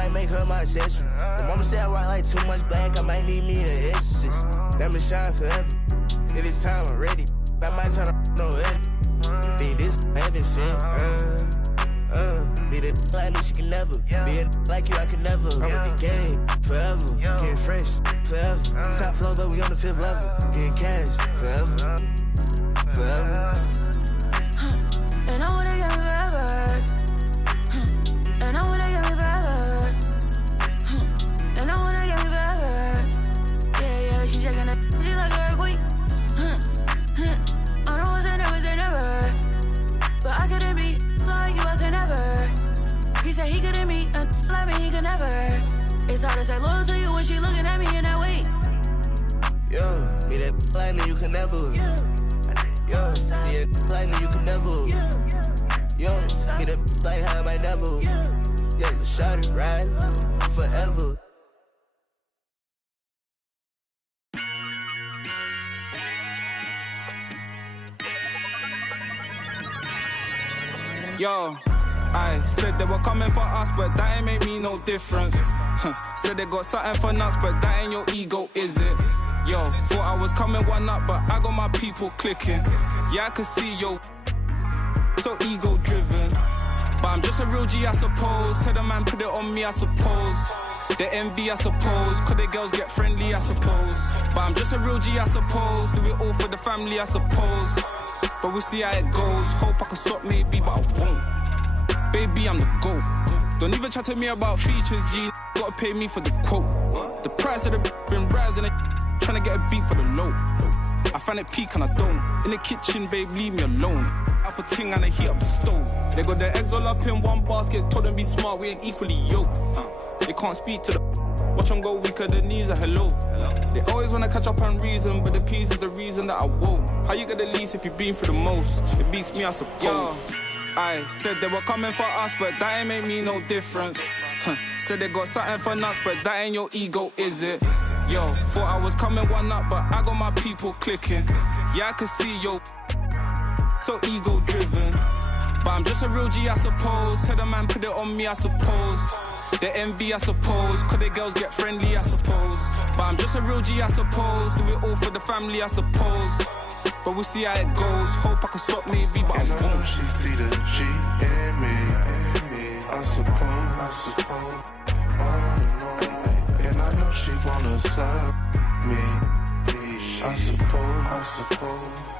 might make her my accessory. My mama said I rock like too much black, I might need me an exorcist. That me shine forever. If it's time, I'm ready. I might turn on no edit. Think this heaven sent. Be the like me, she can never. Be a like you, I can never. I'm with the game forever. Getting fresh forever. Top floor, but we on the 5th level. Getting cash forever. Forever. And I wanna get me forever. And I wanna get me forever. And I wanna get me forever. Yeah, she checking it. She like a earthquake. I know it's never say never. But I couldn't be like you, I could never. He said he couldn't meet a like me, he could never. It's hard to say loyal to you when she looking at me in that way. Yo, me that like me, you can never. Yo, me that like me, you can never. Yo, me that like how I might never. Yeah, shout it right forever. Yo, I said they were coming for us, but that ain't make me no difference. Said they got something for nuts, but that ain't your ego, is it? Yo, thought I was coming one up, but I got my people clicking. Yeah, I can see yo, so ego driven. But I'm just a real G, I suppose. Tell the man put it on me, I suppose. The envy, I suppose. Cause the girls get friendly, I suppose. But I'm just a real G, I suppose. Do it all for the family, I suppose. But we'll see how it goes. Hope I can stop maybe, but I won't. Baby, I'm the GOAT. Don't even chat to me about features, G. Gotta pay me for the quote. The price of the been rising, trying to get a beat for the low. I find it peak and I don't. In the kitchen, babe, leave me alone. Apple ting and I heat up the stove. They got their eggs all up in one basket. Told them be smart, we ain't equally yoked. They can't speak to the watch them go weaker, the knees are hello. They always wanna catch up on reason, but the peace is the reason that I won't. How you get the least if you've been through the most? It beats me, I suppose. Yo, I said they were coming for us, but that ain't make me no difference. Said they got something for nuts, but that ain't your ego, is it? Yo, thought I was coming one up, but I got my people clicking. Yeah, I can see yo, so ego driven. But I'm just a real G, I suppose. Tell the man put it on me, I suppose. The envy, I suppose. Cause the girls get friendly, I suppose. But I'm just a real G, I suppose. Do it all for the family, I suppose. But we'll see how it goes. Hope I can stop maybe, but and I won't. Know she see the G in me. I suppose. And I know she wanna suck me. I suppose.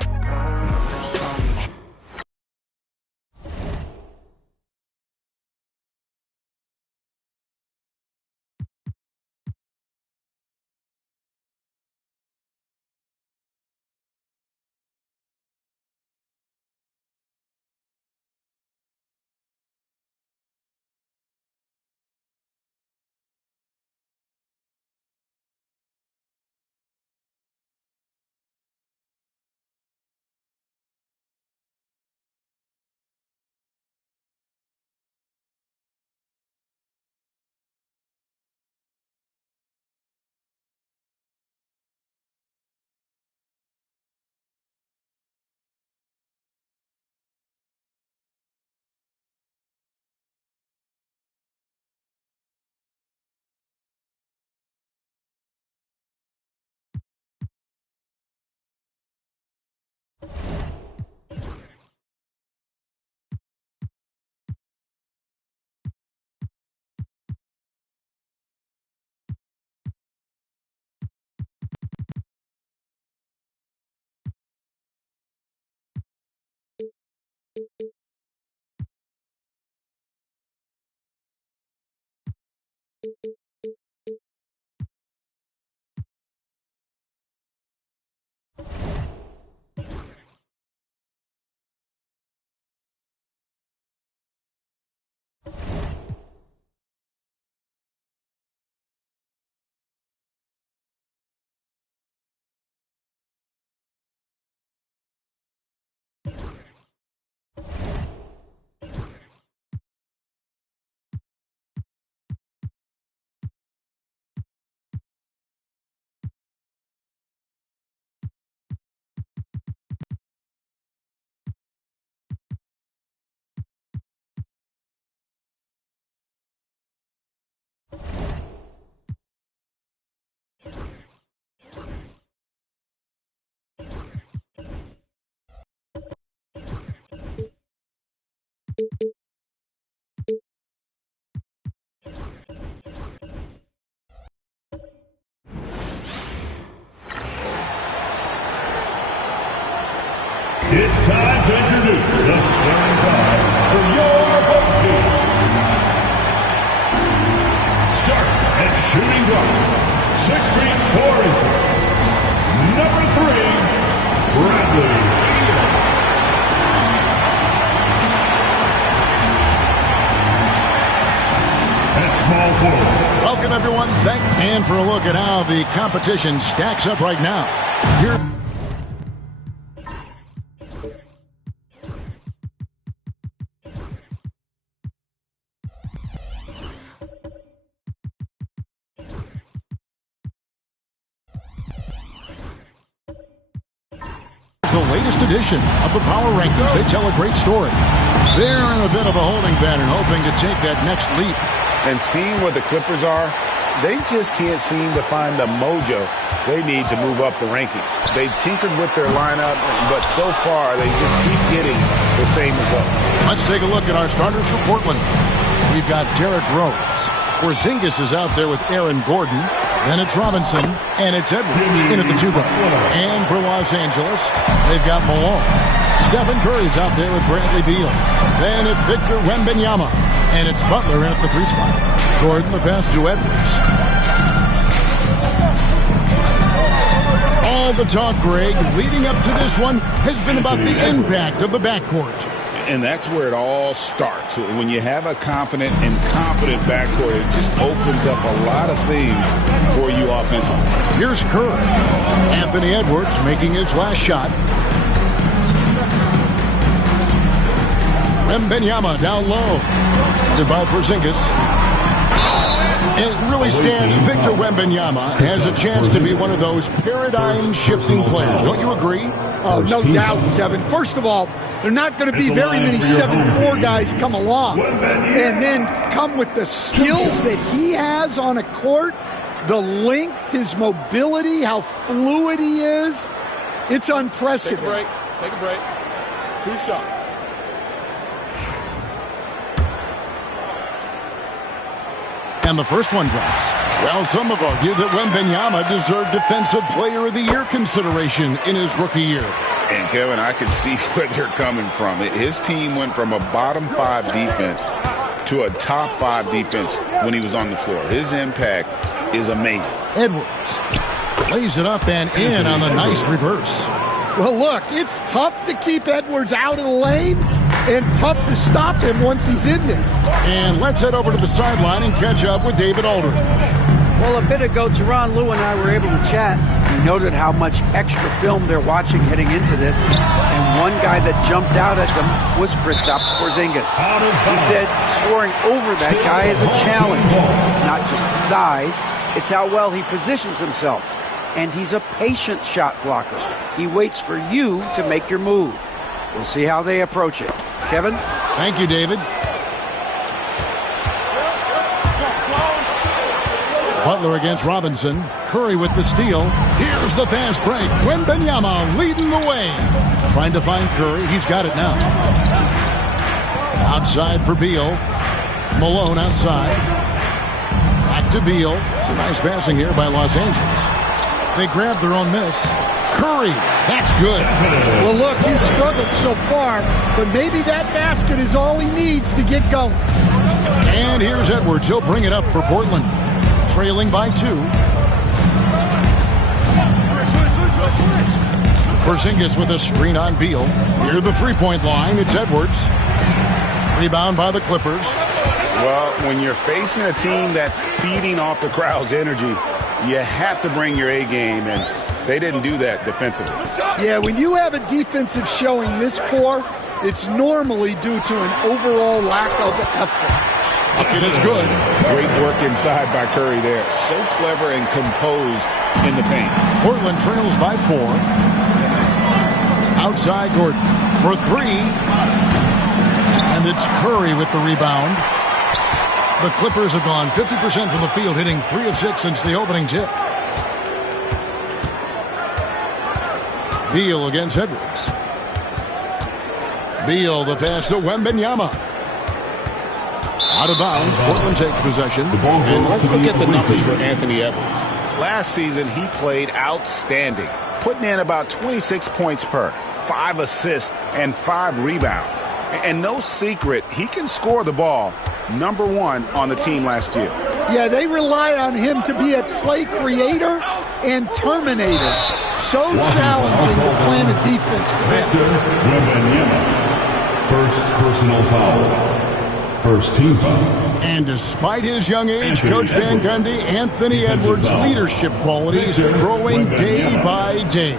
It's time to introduce the starting five for your home team. Starts at shooting guard, 6 feet 4 inches. Number 3, Bradley. At small forward. Welcome, everyone. And for a look at how the competition stacks up right now. Here. The latest edition of the Power Rankings. They tell a great story. They're in a bit of a holding pattern, hoping to take that next leap. And seeing what the Clippers are, they just can't seem to find the mojo they need to move up the rankings. They've tinkered with their lineup, but so far they just keep getting the same result. Let's take a look at our starters for Portland. We've got Derrick Rose. Porzingis is out there with Aaron Gordon. Then it's Robinson, and it's Edwards in at the 2 guard. And for Los Angeles, they've got Malone. Stephen Curry's out there with Bradley Beal. Then it's Victor Wembanyama, and it's Butler in at the 3 spot. Gordon the pass to Edwards. All the talk, Greg, leading up to this one has been about the impact of the backcourt. And that's where it all starts. When you have a confident and competent backcourt, it just opens up a lot of things for you offensively. Here's Curry. Anthony Edwards making his last shot. Wembanyama down low. By Porzingis. It really stands. Victor Wembanyama has a chance to be one of those paradigm-shifting players. Don't you agree? Oh, no doubt, Kevin. First of all, there are not going to be very many 7'4" guys come along and then come with the skills that he has on a court, the length, his mobility, how fluid he is. It's unprecedented. Take a break. 2 shots. And the first one drops. Well, some have argued that Wembanyama deserved Defensive Player of the Year consideration in his rookie year. And, Kevin, I can see where they're coming from. His team went from a bottom 5 defense to a top 5 defense when he was on the floor. His impact is amazing. Edwards lays it up and in on the nice reverse. Well, look, it's tough to keep Edwards out of the lane and tough to stop him once he's in there. And let's head over to the sideline and catch up with David Aldridge. Well, a bit ago, Teron, Lou, and I were able to chat. We noted how much extra film they're watching heading into this. And one guy that jumped out at them was Kristaps Porzingis. He said scoring over that guy is a challenge. It's not just the size, it's how well he positions himself. And he's a patient shot blocker. He waits for you to make your move. We'll see how they approach it. Kevin? Thank you, David. Butler against Robinson. Curry with the steal. Here's the fast break. Wembanyama leading the way. Trying to find Curry. He's got it now. Outside for Beal. Malone outside. Back to Beal. Some nice passing here by Los Angeles. They grab their own miss. Curry. That's good. Well, look, he's struggled so far, but maybe that basket is all he needs to get going. And here's Edwards. He'll bring it up for Portland. Trailing by 2. Porzingis with a screen on Beal. Near the 3-point line, it's Edwards. Rebound by the Clippers. Well, when you're facing a team that's feeding off the crowd's energy, you have to bring your A game, and they didn't do that defensively. Yeah, when you have a defensive showing this poor, it's normally due to an overall lack of effort. Bucket is good. Great work inside by Curry there. So clever and composed in the paint. Portland trails by 4. Outside Gordon for 3. And it's Curry with the rebound. The Clippers have gone 50% from the field, hitting 3 of 6 since the opening tip. Beal against Edwards. Beal the pass to Wembanyama. Out of bounds, Portland takes possession. And let's look at the numbers for Anthony Edwards. Last season, he played outstanding, putting in about 26 points per, 5 assists, and 5 rebounds. And no secret, he can score the ball. Number 1 on the team last year. Yeah, they rely on him to be a play creator and terminator. So challenging to plan a defense for him. First personal foul. First team foul. And despite his young age, Coach Van Gundy, Anthony Edwards' leadership qualities are growing day by day.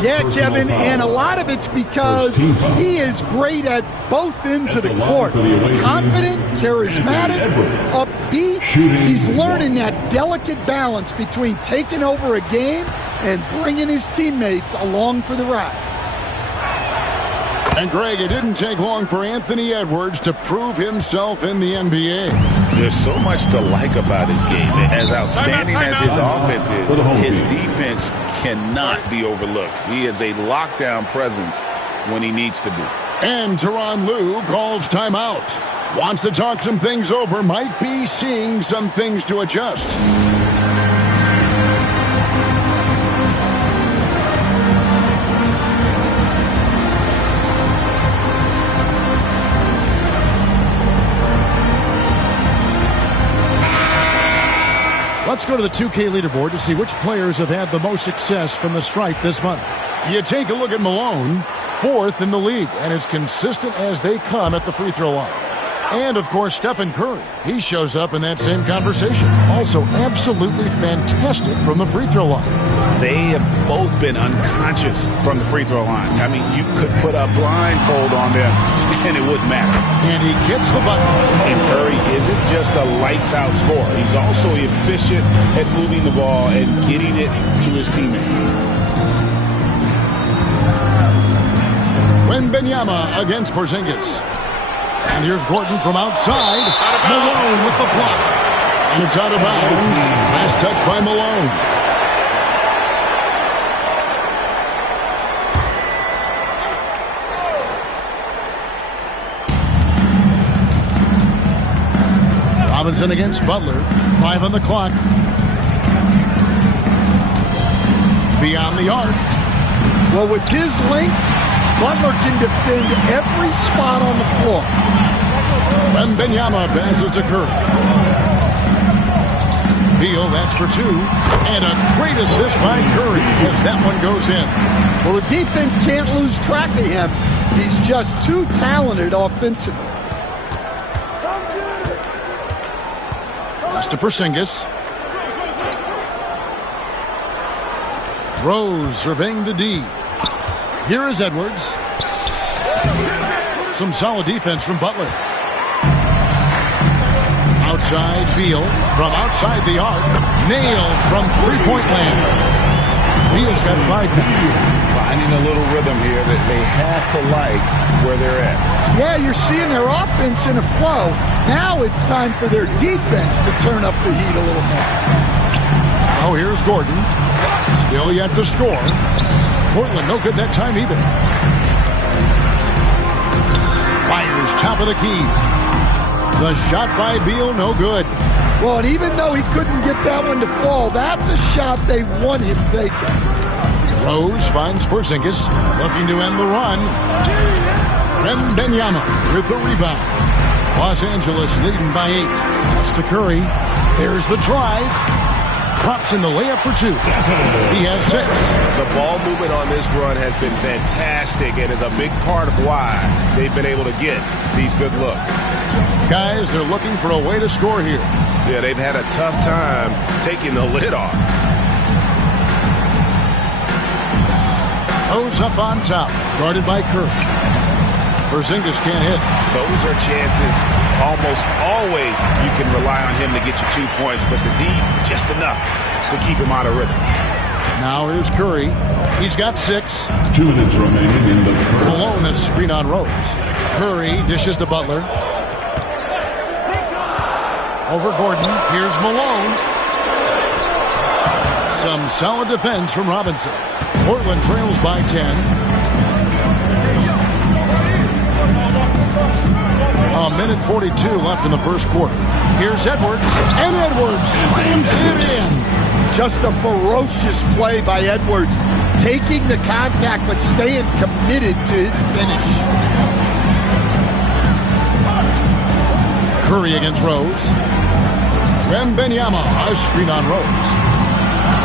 Yeah, Kevin, and a lot of it's because he is great at both ends of the court. Confident, charismatic, upbeat. He's learning that delicate balance between taking over a game and bringing his teammates along for the ride. And Greg, it didn't take long for Anthony Edwards to prove himself in the NBA. There's so much to like about his game. As outstanding as his offense is, his defense cannot be overlooked. He is a lockdown presence when he needs to be. And Tyronn Lue calls timeout. Wants to talk some things over, might be seeing some things to adjust. Let's go to the 2K leaderboard to see which players have had the most success from the stripe this month. You take a look at Malone, 4th in the league, and as consistent as they come at the free throw line. And, of course, Stephen Curry. He shows up in that same conversation. Also absolutely fantastic from the free throw line. They have both been unconscious from the free throw line. I mean, you could put a blindfold on them, and it wouldn't matter. And he gets the button. And Curry isn't just a lights-out scorer. He's also efficient at moving the ball and getting it to his teammates. Wembanyama against Porzingis. And here's Gordon from outside. Malone with the block. And it's out of bounds. Last touch by Malone. Robinson against Butler. 5 on the clock. Beyond the arc. Well, with his length, Butler can defend every spot on the floor. Wembanyama passes to Curry. Beal, that's for 2. And a great assist by Curry as that one goes in. Well, the defense can't lose track of him. He's just too talented offensively. Pass to Porzingis. Rose surveying the D. Here is Edwards. Some solid defense from Butler. Outside Beal from outside the arc. Nailed from three-point land. Beal's got 5 now. Finding a little rhythm here that they have to like where they're at. Yeah, you're seeing their offense in a flow. Now it's time for their defense to turn up the heat a little more. Oh, here's Gordon. Still yet to score. Portland no good that time either. Fires top of the key. The shot by Beal, no good. Well, and even though he couldn't get that one to fall, that's a shot they want him taking. Rose finds Porzingis, looking to end the run. Wembanyama with the rebound. Los Angeles leading by 8. That's to Curry. There's the drive. Drops in the layup for 2. He has 6. The ball movement on this run has been fantastic and is a big part of why they've been able to get these good looks. Guys, they're looking for a way to score here. Yeah, they've had a tough time taking the lid off. Rose up on top, guarded by Curry. Porzingis can't hit. Those are chances almost always you can rely on him to get you 2 points, but the D just enough to keep him out of rhythm. Now here's Curry. He's got 6. 2 minutes remaining in the first. Malone a screen on Rose. Curry dishes to Butler. Over Gordon. Here's Malone. Some solid defense from Robinson. Portland trails by 10. minute 42 left in the first quarter. Here's Edwards, and Edwards slams it in. Just a ferocious play by Edwards, taking the contact but staying committed to his finish. Curry against Rose. Wembanyama, a screen on Rose.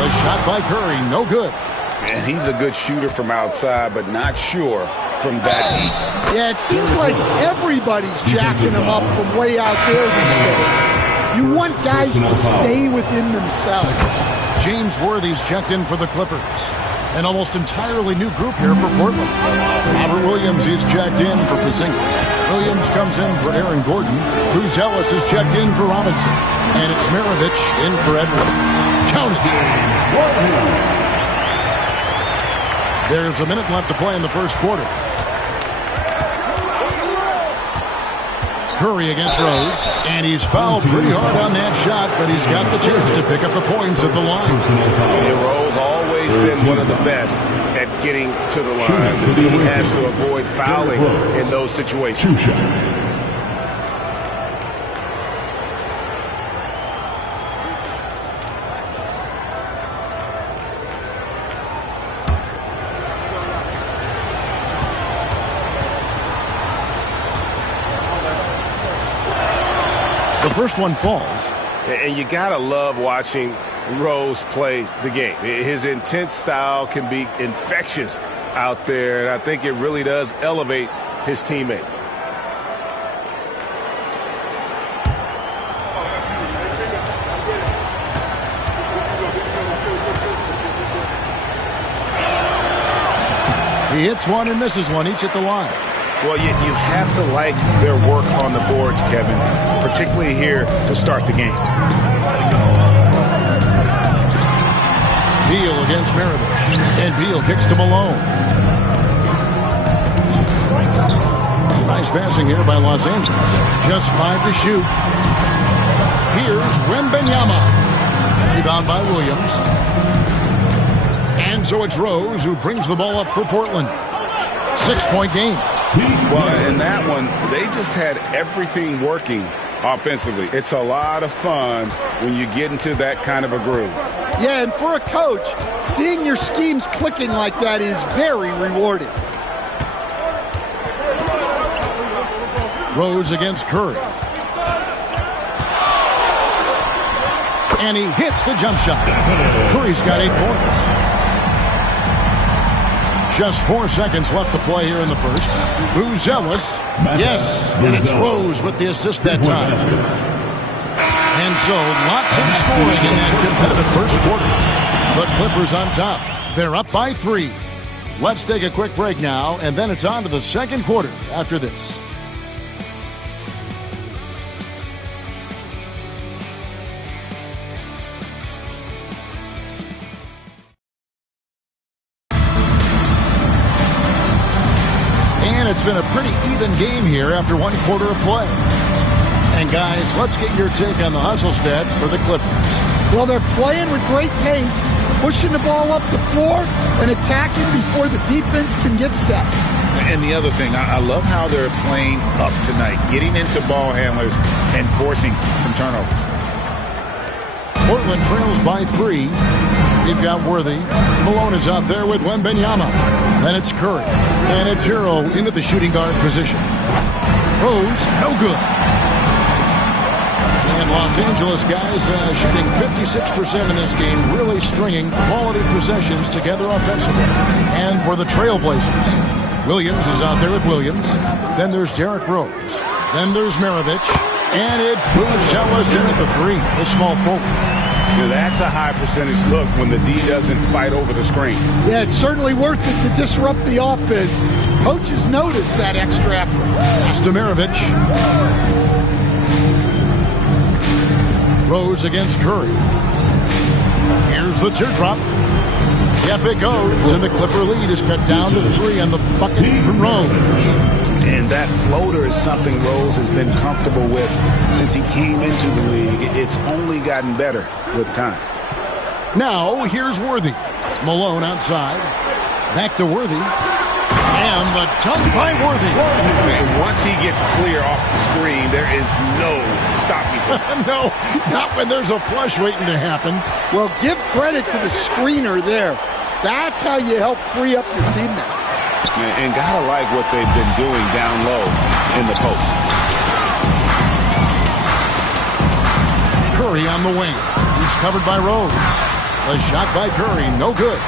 The shot by Curry, no good. And he's a good shooter from outside, but not sure from that deep. Yeah, it seems like everybody's jacking him up from way out there these days. You want guys to stay within themselves. James Worthy's checked in for the Clippers. An almost entirely new group here for Portland. Robert Williams is checked in for Porzingis. Williams comes in for Aaron Gordon. Bruce Ellis is checked in for Robinson. And it's Maravich in for Edwards. Count it. There's a minute left to play in the first quarter. Curry against Rose, and he's fouled pretty hard on that shot, but he's got the chance to pick up the points at the line. And Rose always been one of the best at getting to the line. He has to avoid fouling in those situations. The first one falls. And you got to love watching Rose play the game. His intense style can be infectious out there, and I think it really does elevate his teammates. He hits one and misses one, each at the line. Well, you have to like their work on the boards, Kevin, particularly here to start the game. Beal against Maravich, and Beal kicks to Malone. Nice passing here by Los Angeles. Just 5 to shoot. Here's Wembanyama. Rebound by Williams. And so it's Rose who brings the ball up for Portland. 6-point game. Well, in that one, they just had everything working offensively. It's a lot of fun when you get into that kind of a groove. Yeah, and for a coach, seeing your schemes clicking like that is very rewarding. Rose against Curry. And he hits the jump shot. Curry's got 8 points. Just 4 seconds left to play here in the first. Bruce Ellis. Yes, and it's Rose with the assist that time. And so lots of scoring in that competitive first quarter. The Clippers on top. They're up by 3. Let's take a quick break now, and then it's on to the second quarter after this. It's been a pretty even game here after 1 quarter of play. And guys, let's get your take on the hustle stats for the Clippers. Well, they're playing with great pace, pushing the ball up the floor and attacking before the defense can get set. And the other thing, I love how they're playing up tonight, getting into ball handlers and forcing some turnovers. Portland trails by 3. We've got Worthy. Malone is out there with Wembanyama. Then it's Curry. And it's Hero into the shooting guard position. Rose, no good. And Los Angeles guys shooting 56% in this game, really stringing quality possessions together offensively. And for the Trailblazers, Williams is out there with Williams. Then there's Derrick Rose. Then there's Maravich. And it's Bruce Ellis in at the 3, the small forward. That's a high percentage look when the D doesn't fight over the screen. Yeah, it's certainly worth it to disrupt the offense. Coaches notice that extra effort. Pass to Maravich. Rose against Curry. Here's the teardrop. Yep, it goes, and the Clipper lead is cut down to 3 on the bucket from Rose. And that floater is something Rose has been comfortable with since he came into the league. It's only gotten better with time. Now, here's Worthy. Malone outside. Back to Worthy. And the dunk by Worthy. And once he gets clear off the screen, there is no stopping him. No, not when there's a flush waiting to happen. Well, give credit to the screener there. That's how you help free up your teammates. And gotta like what they've been doing down low in the post. Curry on the wing. He's covered by Rose. A shot by Curry, no good.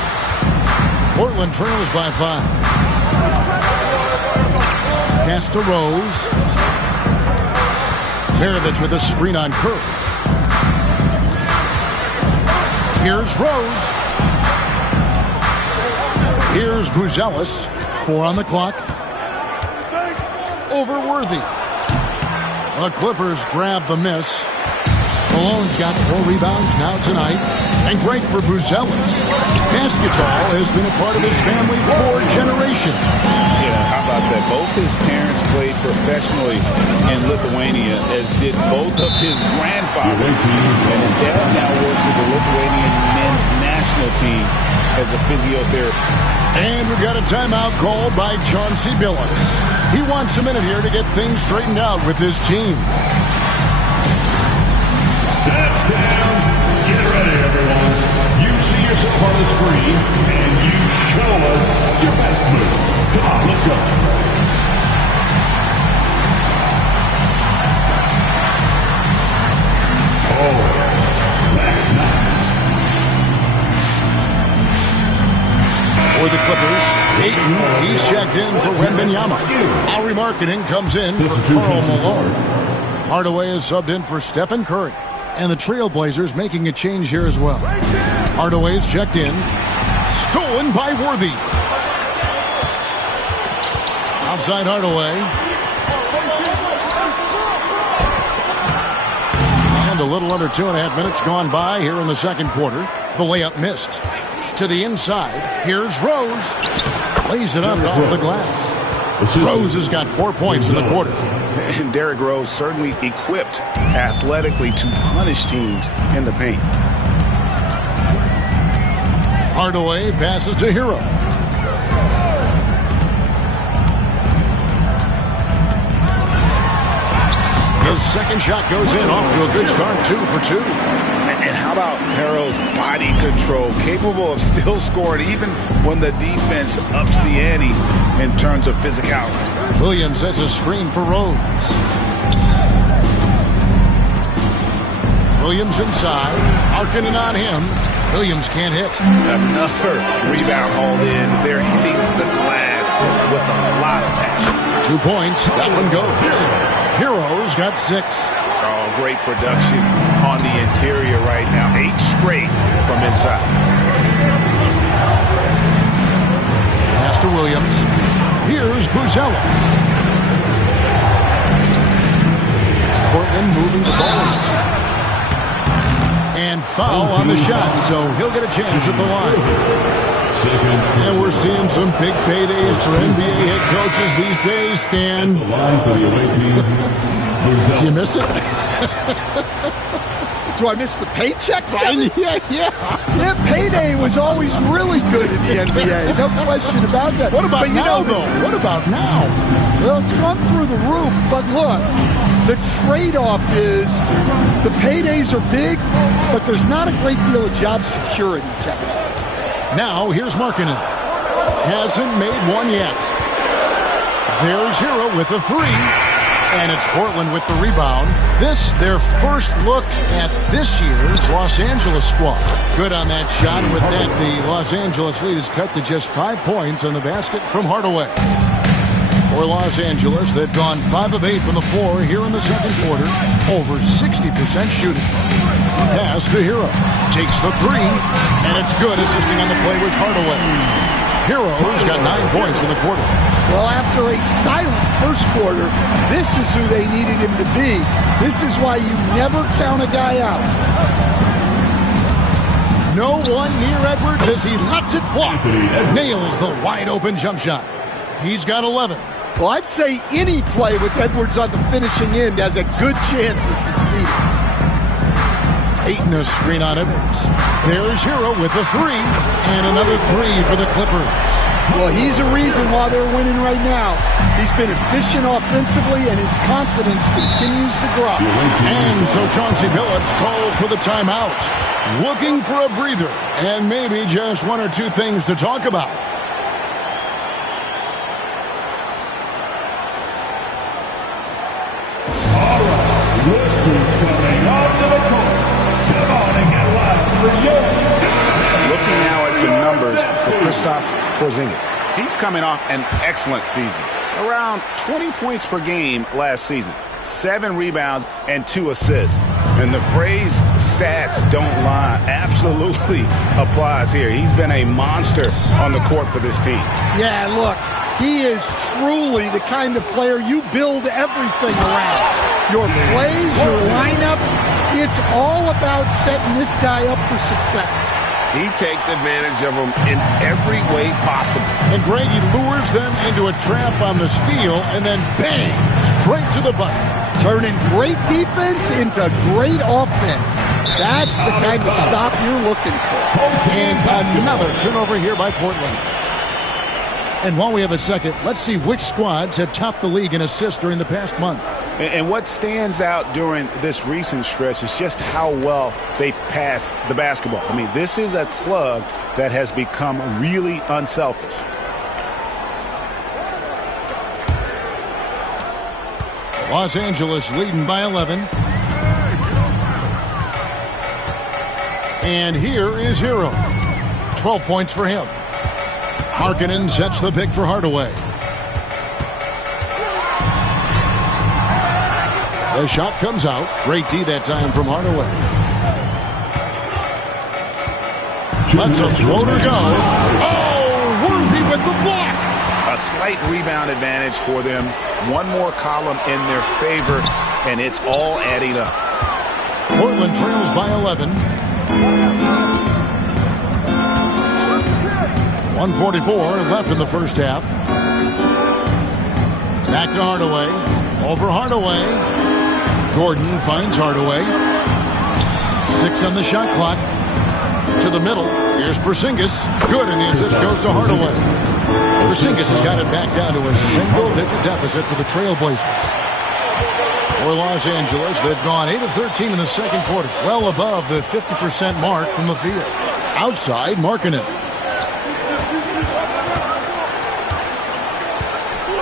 Portland trails by 5. Pass to Rose. Maravich with a screen on Curry. Here's Rose. Here's Buzelis. 4 on the clock. Over Worthy. The Clippers grab the miss. Malone's got 4 rebounds now tonight. And great for Buzelis. Basketball has been a part of his family for generations. Yeah, how about that? Both his parents played professionally in Lithuania, as did both of his grandfathers. And his dad now works with the Lithuanian men's national team as a physiotherapist. And we've got a timeout called by Chauncey Billups. He wants a minute here to get things straightened out with his team. That's down. Get ready, everyone. You see yourself on the screen, and you show us your best move. Come on, let's go. Oh, that's nice. For the Clippers, Ayton, he's checked in for Wembanyama. Lowry Marketing comes in for Karl Malone. Hardaway is subbed in for Stephen Curry. And the Trailblazers making a change here as well. Hardaway's checked in. Stolen by Worthy. Outside Hardaway. And a little under 2.5 minutes gone by here in the second quarter. The layup missed. To the inside. Here's Rose. Lays it up off the glass. Rose has got 4 points in the quarter. And Derrick Rose certainly equipped athletically to punish teams in the paint. Hardaway passes to Hero. His second shot goes in, off to a good start, 2 for 2. And how about Harrell's body control, capable of still scoring even when the defense ups the ante in terms of physicality. Williams sets a screen for Rose. Williams inside. Harkinen on him. Williams can't hit. Another rebound hauled in. They're hitting the glass with a lot of passion. 2 points. That one goes. Heroes got 6. Oh, great production on the interior right now. 8 straight from inside. Pass to Williams. Here's Buzelis. Portland moving the ball. And foul on the shot, so he'll get a chance at the line. And we're seeing some big paydays for NBA head coaches these days, Stan. Do you miss it? Do I miss the paychecks? Yeah. Payday was always really good in the NBA. No question about that. What about now, though? What about now? Well, it's gone through the roof, but look, the trade-off is the paydays are big, but there's not a great deal of job security, Kevin. Now, here's Markkanen. Hasn't made one yet. There's Hero with the 3. And it's Portland with the rebound. This, their first look at this year's Los Angeles squad. Good on that shot. With that, the Los Angeles lead is cut to just 5 points on the basket from Hardaway. For Los Angeles, they've gone 5 of 8 from the floor here in the second quarter. Over 60% shooting. Pass to Hero. Takes the 3, and it's good, assisting on the play with Hardaway. Hero's got 9 points in the quarter. Well, after a silent first quarter, this is who they needed him to be. This is why you never count a guy out. No one near Edwards as he lets it fly. Nails the wide-open jump shot. He's got 11. Well, I'd say any play with Edwards on the finishing end has a good chance of succeeding. Ayton a screen on Edwards. There's Hero with a three, and another three for the Clippers. Well, he's a reason why they're winning right now. He's been efficient offensively, and his confidence continues to grow. And so Chauncey Billups calls for the timeout, looking for a breather, and maybe just one or two things to talk about. Looking now at some numbers for Kristaps Porzingis. He's coming off an excellent season. Around 20 points per game last season. 7 rebounds and 2 assists. And the phrase stats don't lie absolutely applies here. He's been a monster on the court for this team. Yeah, look, he is truly the kind of player you build everything around. Your plays, your lineups, it's all about setting this guy up for success. He takes advantage of them in every way possible. And Greg, he lures them into a trap on the steal and then bang, straight to the bucket. Turning great defense into great offense. That's the kind of stop you're looking for. And another turnover here by Portland. And while we have a second, let's see which squads have topped the league in assists during the past month. And what stands out during this recent stretch is just how well they pass the basketball. I mean, this is a club that has become really unselfish. Los Angeles leading by 11. And here is Hero. 12 points for him. Markkanen sets the pick for Hardaway. The shot comes out. Great D that time from Hardaway. Lets a floater go. Oh, Worthy with the block. A slight rebound advantage for them. One more column in their favor, and it's all adding up. Portland trails by 11. 1:44 left in the first half. Back to Hardaway. Over Hardaway. Gordon finds Hardaway. 6 on the shot clock. To the middle. Here's Porzingis. Good, and the assist goes to Hardaway. Porzingis has got it back down to a single-digit deficit for the Trailblazers. For Los Angeles, they've gone 8 of 13 in the second quarter. Well above the 50% mark from the field. Outside, Markkanen.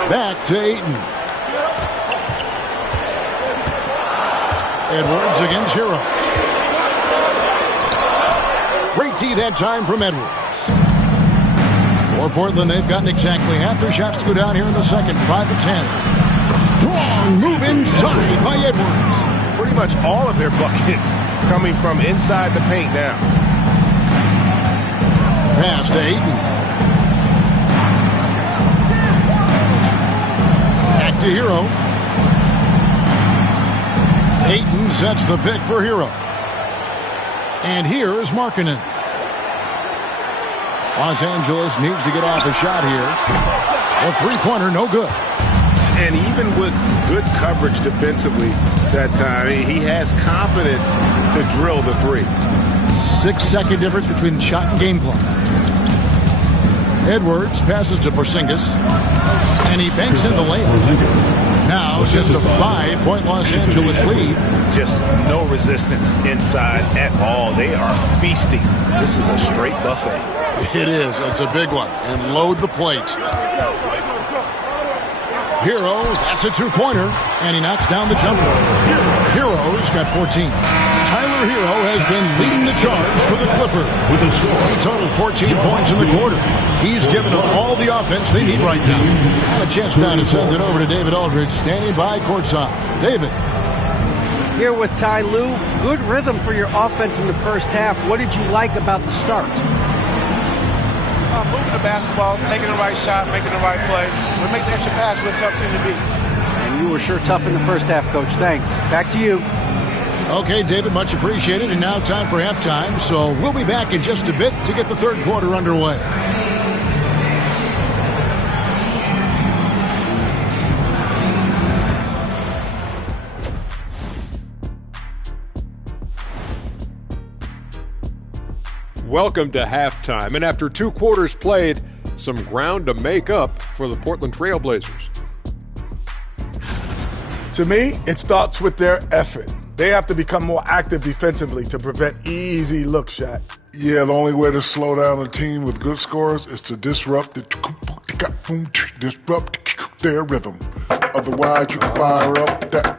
Back to Ayton. Edwards against Hero. Great D that time from Edwards. For Portland, they've gotten exactly half their shots to go down here in the second. 5 of 10. Strong move inside by Edwards. Pretty much all of their buckets coming from inside the paint now. Pass to Ayton. Back to Hero. Ayton sets the pick for Hero. And here is Markkanen. Los Angeles needs to get off a shot here. A three-pointer, no good. And even with good coverage defensively that time, he has confidence to drill the three. 6-second difference between the shot and game clock. Edwards passes to Porzingis. And he banks in the layup. Now just a 5-point Los Angeles lead. Just no resistance inside at all. They are feasting. This is a straight buffet. It is. It's a big one. And load the plate. Hero, that's a two-pointer. And he knocks down the jumper. Hero's got 14. Tyler Hero has been leading the charge for the Clippers. He totaled 14 points in the quarter. He's given them all the offense they need right now. And a chance now to send it over to David Aldridge, standing by courtside. David. Here with Ty Lue. Good rhythm for your offense in the first half. What did you like about the start? Moving the basketball, taking the right shot, making the right play. We make the extra pass, we're a tough team to beat. And you were sure tough in the first half, Coach. Thanks. Back to you. Okay, David, much appreciated. And now time for halftime. So we'll be back in just a bit to get the third quarter underway. welcome to halftime. And after 2 quarters played, some ground to make up for the Portland Trail Blazers. To me, it starts with their effort. They have to become more active defensively to prevent easy look shot. Yeah, the only way to slow down a team with good scores is to disrupt their rhythm. Otherwise, you can fire up that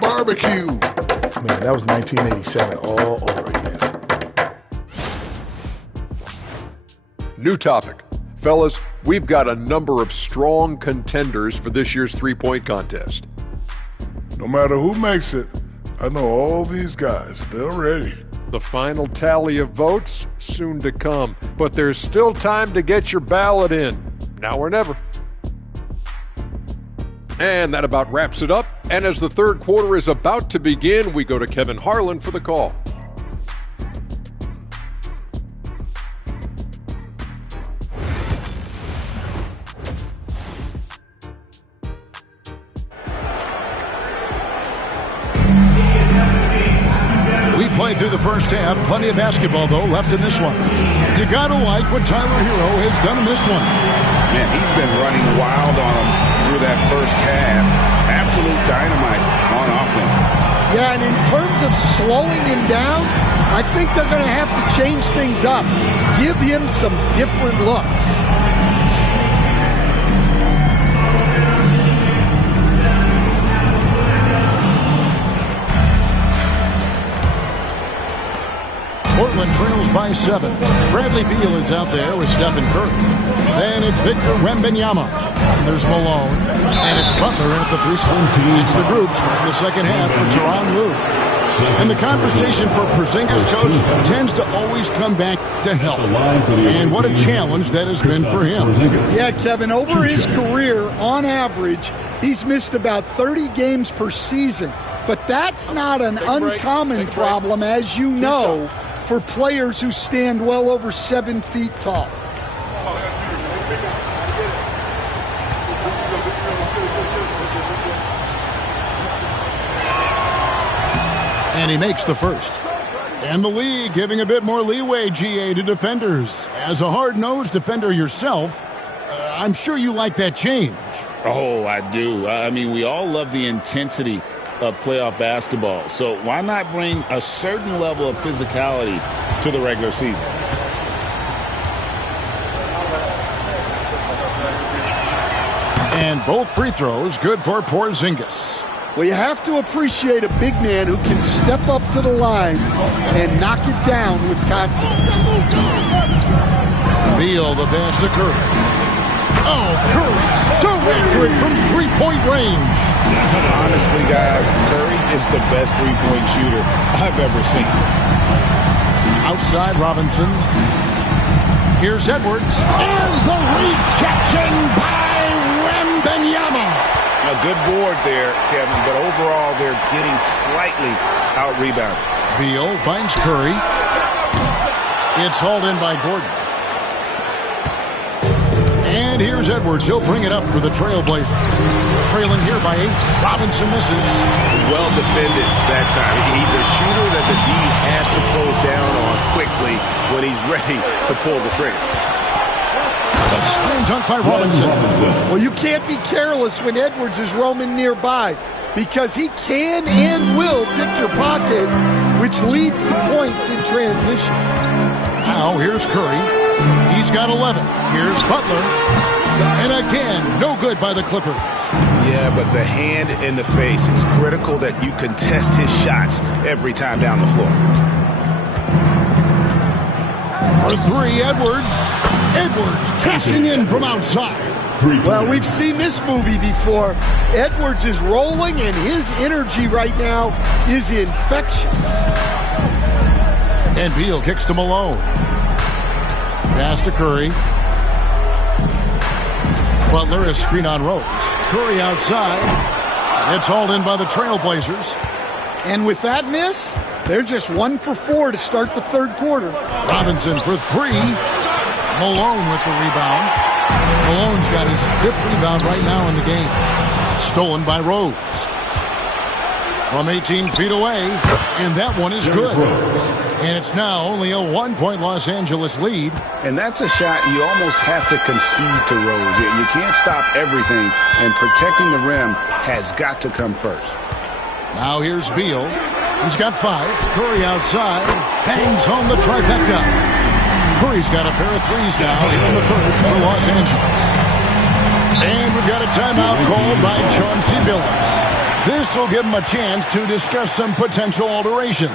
barbecue. Man, that was 1987 all over again. New topic. Fellas, we've got a number of strong contenders for this year's three-point contest. No matter who makes it, I know all these guys, they're ready. The final tally of votes soon to come, but there's still time to get your ballot in. Now or never. And that about wraps it up. And as the third quarter is about to begin, we go to Kevin Harlan for the call. We played through the first half. Plenty of basketball, though, left in this one. You got to like what Tyler Hero has done in this one. Man, he's been running wild on him through that first half. Absolute dynamite on offense. Yeah, and in terms of slowing him down, I think they're going to have to change things up. Give him some different looks. Portland trails by 7. Bradley Beal is out there with Stephen Curry. Then it's Victor Wembanyama. There's Malone. And it's Butler in at the 3 spot. It's the group starting the second half for Tyronn Lue. And the conversation for Porzingis coach tends to always come back to health. And what a challenge that has been for him. Yeah, Kevin, over his career, on average, he's missed about 30 games per season. But that's not an uncommon problem, as you know, for players who stand well over 7 feet tall. And he makes the first. And the league giving a bit more leeway, GA, to defenders. As a hard-nosed defender yourself, I'm sure you like that change. Oh, I do. I mean, we all love the intensity of playoff basketball. So why not bring a certain level of physicality to the regular season? And both free throws good for Porzingis. Well, you have to appreciate a big man who can step up to the line and knock it down with confidence. Beal, the pass to Curry. Oh, Curry, so accurate from three-point range. Honestly, guys, Curry is the best three-point shooter I've ever seen. Outside Robinson. Here's Edwards. And the rejection by Wembanyama. A good board there, Kevin, but overall they're getting slightly out-rebounded. Beal finds Curry. It's hauled in by Gordon. And here's Edwards. He'll bring it up for the Trailblazers. Trailing here by 8. Robinson misses. Well defended that time. He's a shooter that the D has to close down on quickly when he's ready to pull the trigger. A slam dunk by Robinson. Well, you can't be careless when Edwards is roaming nearby because he can and will pick your pocket, which leads to points in transition. Now here's Curry. He's got 11. Here's Butler. And again, no good by the Clippers. Yeah, but the hand in the face, it's critical that you contest his shots every time down the floor. For 3, Edwards. Edwards cashing in from outside. Well, we've seen this movie before. Edwards is rolling, and his energy right now is infectious. And Beal kicks to Malone. Pass to Curry. Butler is screen on Rose. Curry outside. It's hauled in by the Trailblazers. And with that miss, they're just 1 for 4 to start the third quarter. Robinson for 3. Malone with the rebound. Malone's got his 5th rebound right now in the game. Stolen by Rose. From 18 feet away, and that one is good. And it's now only a 1-point Los Angeles lead. And that's a shot you almost have to concede to Rose. You can't stop everything, and protecting the rim has got to come first. Now here's Beal. He's got 5. Curry outside. Bangs home the trifecta. Curry's got a pair of threes now here in the third for Los Angeles. And we've got a timeout called by Chauncey Billups. This will give him a chance to discuss some potential alterations.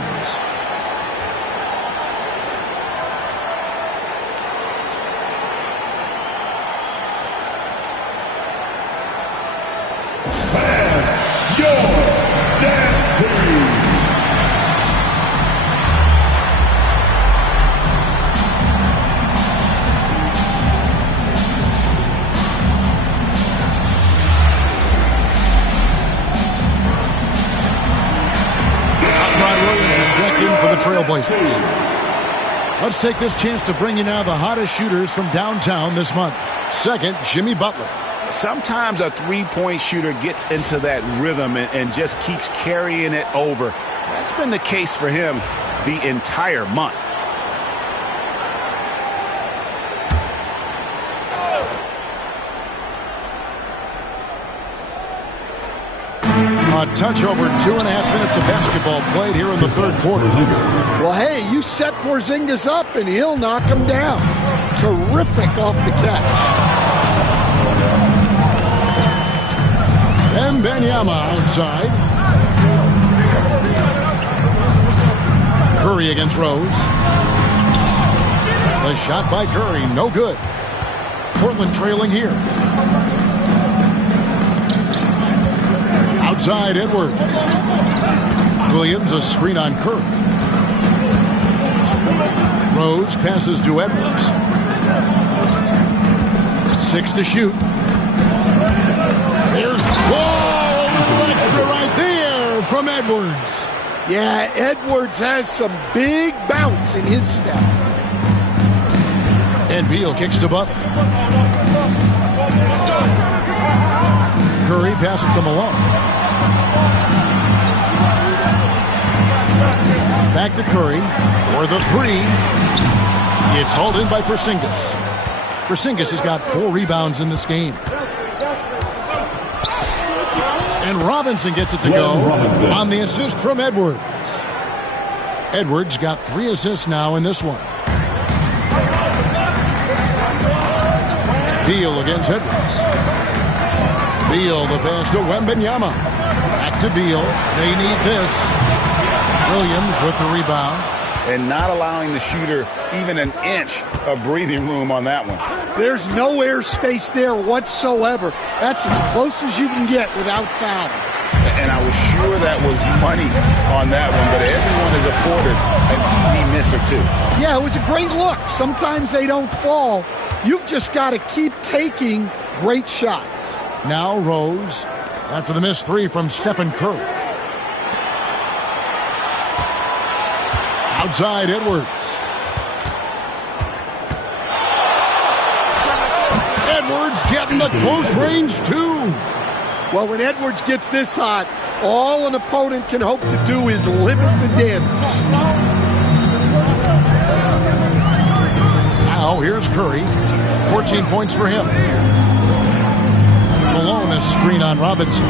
Trailblazers. Let's take this chance to bring you now the hottest shooters from downtown this month. Second, Jimmy Butler. Sometimes a three-point shooter gets into that rhythm and just keeps carrying it over. That's been the case for him the entire month. A touch over 2.5 minutes of basketball played here in the third quarter. Well, hey, you set Porzingis up and he'll knock him down. Terrific off the catch. And Wembanyama outside. Curry against Rose. The shot by Curry, no good. Portland trailing here. Outside Edwards. Williams, a screen on Curry. Rose passes to Edwards. 6 to shoot. There's a little extra right there from Edwards. Yeah, Edwards has some big bounce in his step. And Beal kicks to Butler. Curry passes to Malone. Back to Curry for the 3. It's hauled in by Porzingis. Porzingis has got 4 rebounds in this game. And Robinson gets it to go on the assist from Edwards. Edwards got 3 assists now in this one. Beal against Edwards. Beal, the pass to Wembanyama. Back to Beal. They need this. Williams with the rebound. And not allowing the shooter even an inch of breathing room on that one. There's no airspace there whatsoever. That's as close as you can get without fouling. And I was sure that was money on that one, but everyone is afforded an easy miss or 2. Yeah, it was a great look. Sometimes they don't fall. You've just got to keep taking great shots. Now Rose after the missed 3 from Stephen Curry. Outside Edwards. Edwards getting the close range 2. Well, when Edwards gets this hot, all an opponent can hope to do is limit the damage. Now here's Curry. 14 points for him. Malone, a screen on Robinson.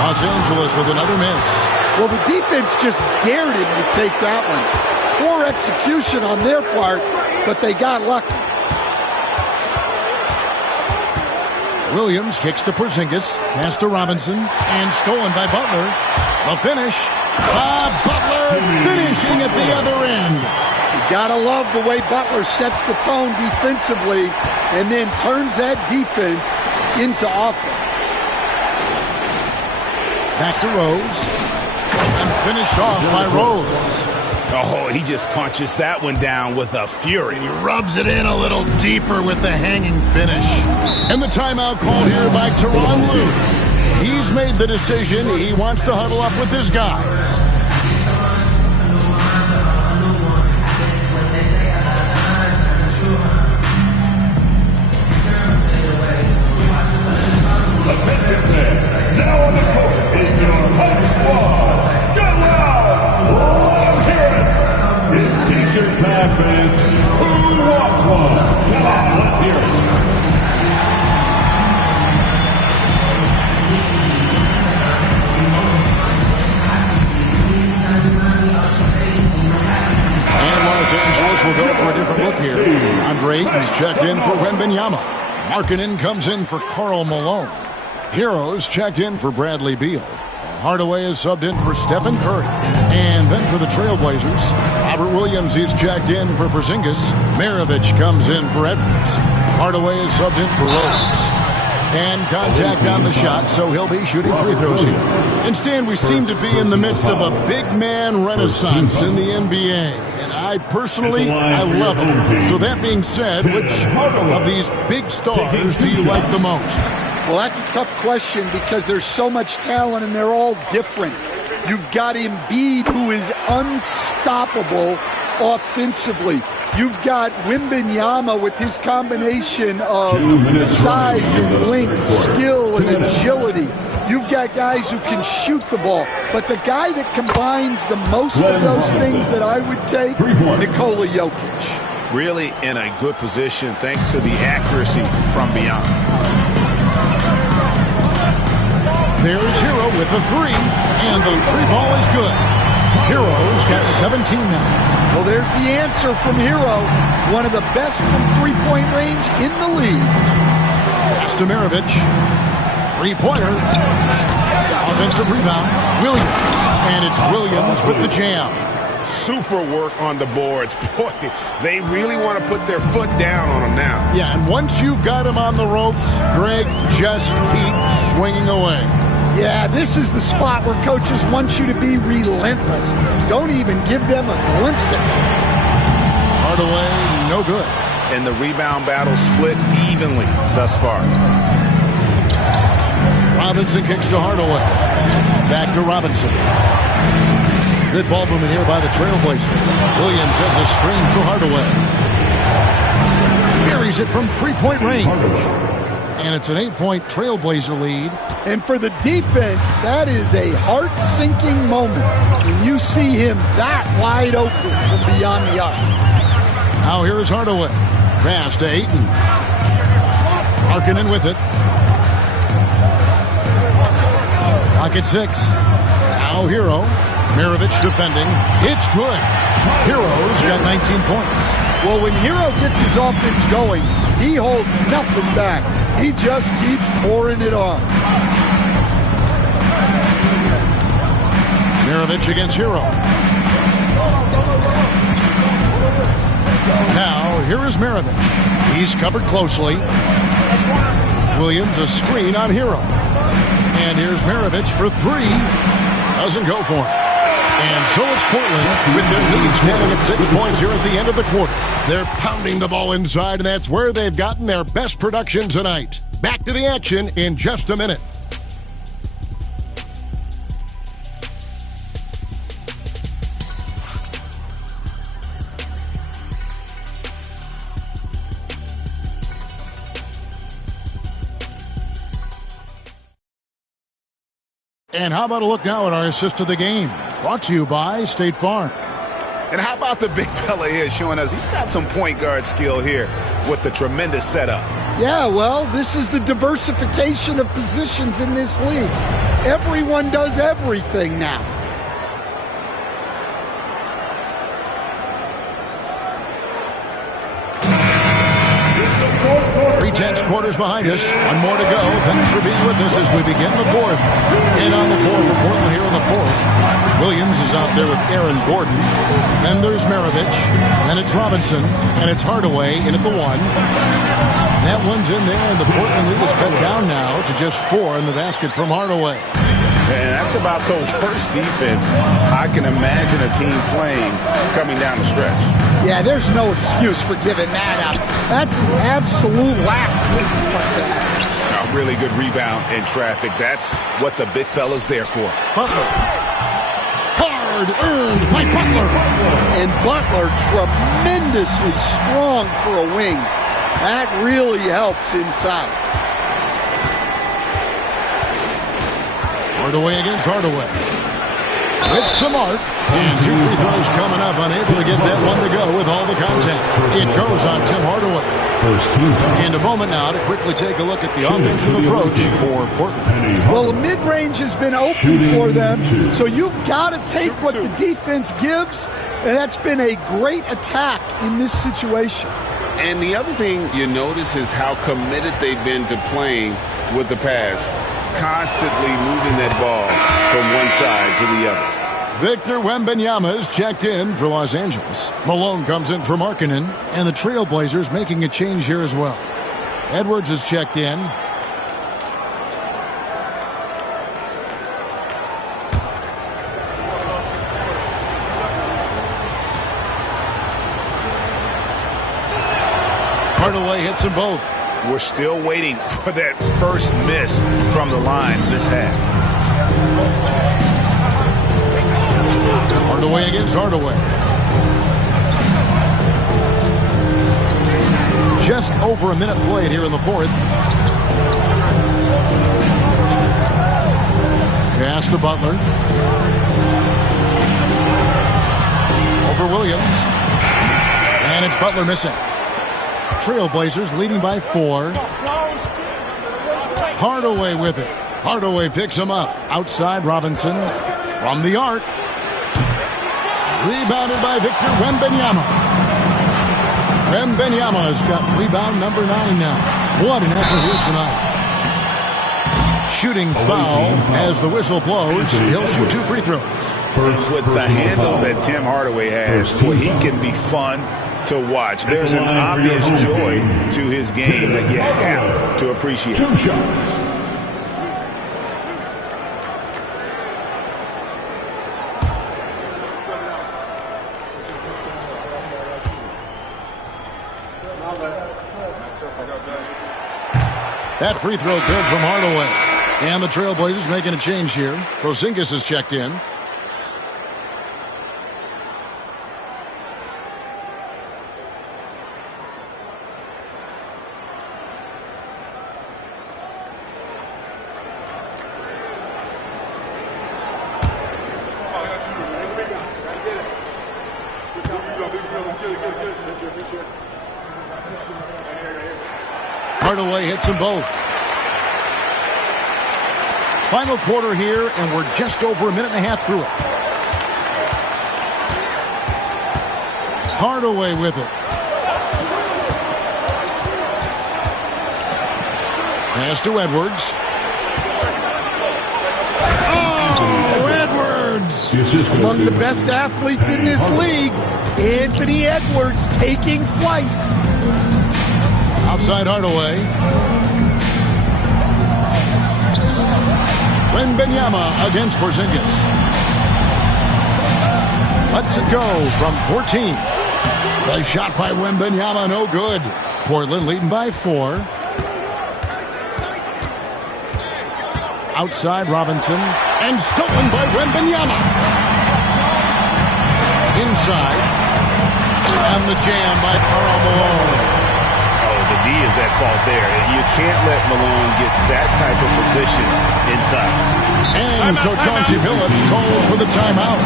Los Angeles with another miss. Well, the defense just dared him to take that one. Poor execution on their part, but they got lucky. Williams kicks to Porzingis, pass to Robinson, and stolen by Butler. The finish. Butler finishing at the other end. You gotta love the way Butler sets the tone defensively and then turns that defense into offense. Back to Rose. And finished off by Rose. Oh, he just punches that one down with a fury. He rubs it in a little deeper with the hanging finish. And the timeout called here by Tyronn Lue. He's made the decision. He wants to huddle up with his guys. Now on the court is your home squad. Get loud! your tag fans. Who wants one? Come on, let's hear it. And Los Angeles will go for a different look here. Andre Ayton's checked in for Wembanyama. Markkanen comes in for Karl Malone. Heroes checked in for Bradley Beal. Hardaway is subbed in for Stephen Curry. And then for the Trailblazers, Robert Williams is checked in for Porzingis. Maravich comes in for Edwards. Hardaway is subbed in for Rose. And contact on the shot, so he'll be shooting free throws here. And Stan, we seem to be in the midst of a big man renaissance in the NBA. And I personally, I love it. So that being said, which of these big stars do you like the most? Well, that's a tough question because there's so much talent and they're all different. You've got Embiid, who is unstoppable offensively. You've got Wembanyama with his combination of size and length, skill and agility. You've got guys who can shoot the ball. But the guy that combines the most of those things that I would take, Nikola Jokic. Really in a good position thanks to the accuracy from beyond. There's Hero with the three, and the three ball is good. Hero's got 17 now. Well, there's the answer from Hero, one of the best from three-point range in the league. Pass to Maravich. Three-pointer. Offensive rebound. Williams. And it's Williams with the jam. Super work on the boards. Boy, they really want to put their foot down on him now. Yeah, and once you've got him on the ropes, Greg, just keep swinging away. Yeah, this is the spot where coaches want you to be relentless. Don't even give them a glimpse of it. Hardaway, no good. And the rebound battle split evenly thus far. Robinson kicks to Hardaway. Back to Robinson. Good ball movement here by the Trailblazers. Williams has a screen for Hardaway. Carries it from three-point range. And it's an 8-point Trailblazer lead. And for the defense, that is a heart-sinking moment when you see him that wide open from beyond the arc. Now here is Hardaway. Pass to Ayton. Markkanen with it. Pocket 6. Now Hero. Maravich defending. It's good. Hero's got 19 points. Well, when Hero gets his offense going, he holds nothing back. He just keeps pouring it on. Maravich against Hero. Now, here is Maravich. He's covered closely. Williams a screen on Hero. And here's Maravich for three. Doesn't go for it. And so it's Portland with their lead standing at 6 points here at the end of the quarter. They're pounding the ball inside, and that's where they've gotten their best production tonight. Back to the action in just a minute. And how about a look now at our assist to the game? Brought to you by State Farm. And how about the big fella here showing us he's got some point guard skill here with the tremendous setup. Yeah, well, this is the diversification of positions in this league. Everyone does everything now. 3/10 quarters behind us. One more to go. Thanks for being with us as we begin the fourth. And on the floor for Portland here in the fourth. Williams is out there with Aaron Gordon. Then there's Maravich. Then it's Robinson. And it's Hardaway in at the one. That one's in there, and the Portland lead is cut down now to just 4 in the basket from Hardaway. And that's about the worst defense I can imagine a team playing coming down the stretch. Yeah, there's no excuse for giving that up. That's the absolute last thing you want to have. A really good rebound in traffic. That's what the big fella's there for. Butler. Hard earned by Butler. And Butler tremendously strong for a wing. That really helps inside. Hardaway against Hardaway. With some arc. And 2 free throws Trailblazers coming up, unable to get that one to go with all the contact. It goes on Tim Hardaway. And a moment now to quickly take a look at the offensive approach for Portland. Well, the mid-range has been open for them, so you've got to take what the defense gives, and that's been a great attack in this situation. And the other thing you notice is how committed they've been to playing with the pass, constantly moving that ball from one side to the other. Victor Wembanyama is checked in for Los Angeles. Malone comes in for Markkanen, and the Trailblazers making a change here as well. Edwards is checked in. Hardaway hits them both. We're still waiting for that first miss from the line this half. Hardaway against Hardaway. Just over a minute played here in the fourth. Pass to Butler. Over Williams. And it's Butler missing. Trailblazers leading by 4. Hardaway with it. Hardaway picks him up. Outside Robinson from the arc. Rebounded by Victor Wembanyama. Wembanyama's got rebound number 9 now. What an effort here tonight. Shooting foul as the whistle blows. He'll shoot 2 free throws. With the handle that Tim Hardaway has, boy, he can be fun to watch. There's an obvious joy to his game that you have to appreciate. 2 shots. That free throw good from Hardaway. And the Trailblazers making a change here. Porzingis is checked in. Hardaway hits them both. Final quarter here, and we're just over a minute and a half through it. Hardaway with it. Pass to Edwards. Oh, Edwards! Among the best athletes in this league, Anthony Edwards taking flight. Outside Hardaway. Wembanyama against Porzingis. Lets it go from 14. The shot by Wembanyama, no good. Portland leading by 4. Outside Robinson. And stolen by Wembanyama. Inside. And the jam by Karl Malone. The D is at fault there. You can't let Malone get that type of position inside. And so Chauncey Billups calls for the timeout.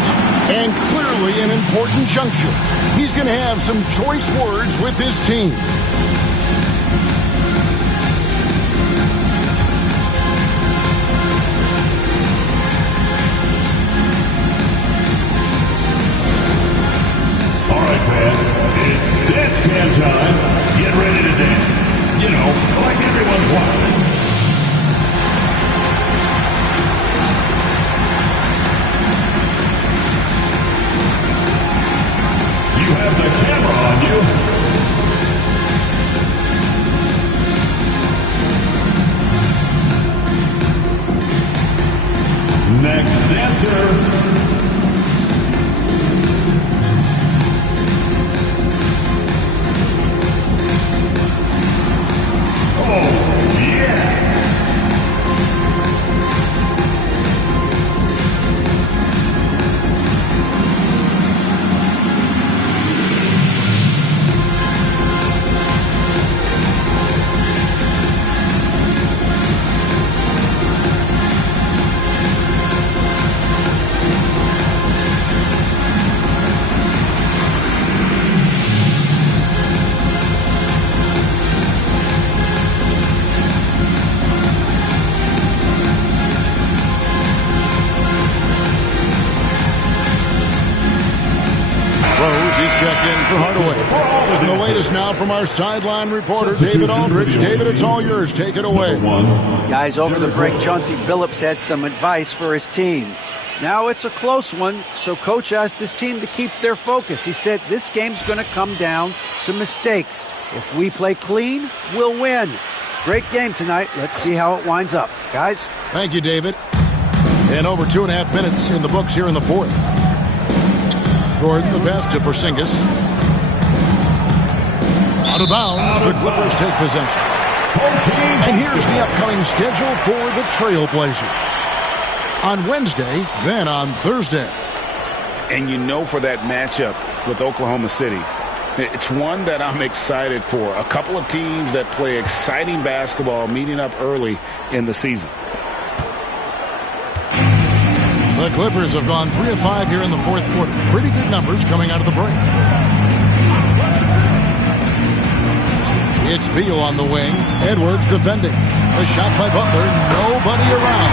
And clearly an important juncture. He's going to have some choice words with his team. All right, man. It's dance cam time. Get ready to dance. You know, like everyone's watching. You have the camera on you. Next dancer. Oh, yeah! check in for Hardaway. And the latest now from our sideline reporter, David Aldridge. David, it's all yours. Take it away. Guys, over the break, Chauncey Billups had some advice for his team. Now it's a close one, so Coach asked his team to keep their focus. He said this game's going to come down to mistakes. If we play clean, we'll win. Great game tonight. Let's see how it winds up. Guys? Thank you, David. And over 2.5 minutes in the books here in the fourth. Gordon, the pass to Porzingis. Out of bounds, the Clippers take possession. And here's the upcoming schedule for the Trailblazers. On Wednesday, then on Thursday. And you know, for that matchup with Oklahoma City, it's one that I'm excited for. A couple of teams that play exciting basketball meeting up early in the season. The Clippers have gone 3 of 5 here in the fourth quarter. Pretty good numbers coming out of the break. It's Beal on the wing. Edwards defending. The shot by Butler. Nobody around.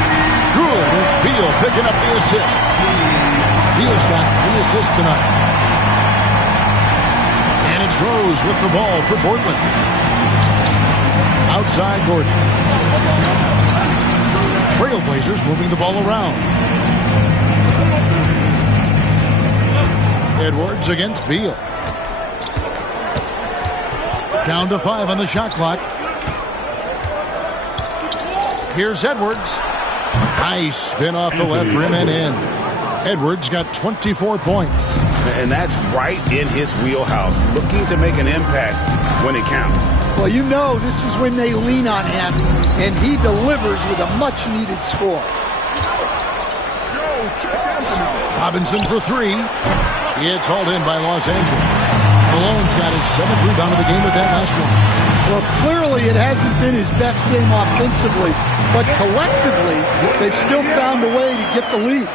Good. It's Beal picking up the assist. Beal's got 3 assists tonight. And it's Rose with the ball for Portland. Outside Gordon. Trailblazers moving the ball around. Edwards against Beal. Down to 5 on the shot clock. Here's Edwards. Nice spin off the left rim and in. Edwards got 24 points. And that's right in his wheelhouse. Looking to make an impact when it counts. Well, you know this is when they lean on him, and he delivers with a much-needed score. Robinson for 3. It's hauled in by Los Angeles. Malone's got his 7th rebound of the game with that last one. Well, clearly it hasn't been his best game offensively, but collectively, they've still found a way to get the lead.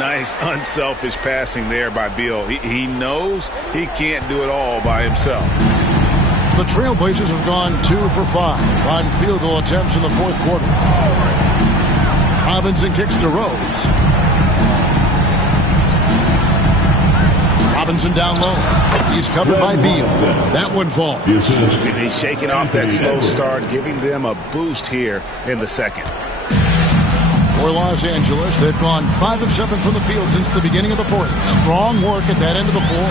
Nice, unselfish passing there by Beal. He knows he can't do it all by himself. The Trailblazers have gone 2 for 5 on field goal attempts in the fourth quarter. Robinson kicks to Rose. Robinson down low. He's covered by Beal. That one falls. He's shaking off that slow start, giving them a boost here in the second. For Los Angeles, they've gone 5 of 7 from the field since the beginning of the fourth. Strong work at that end of the floor.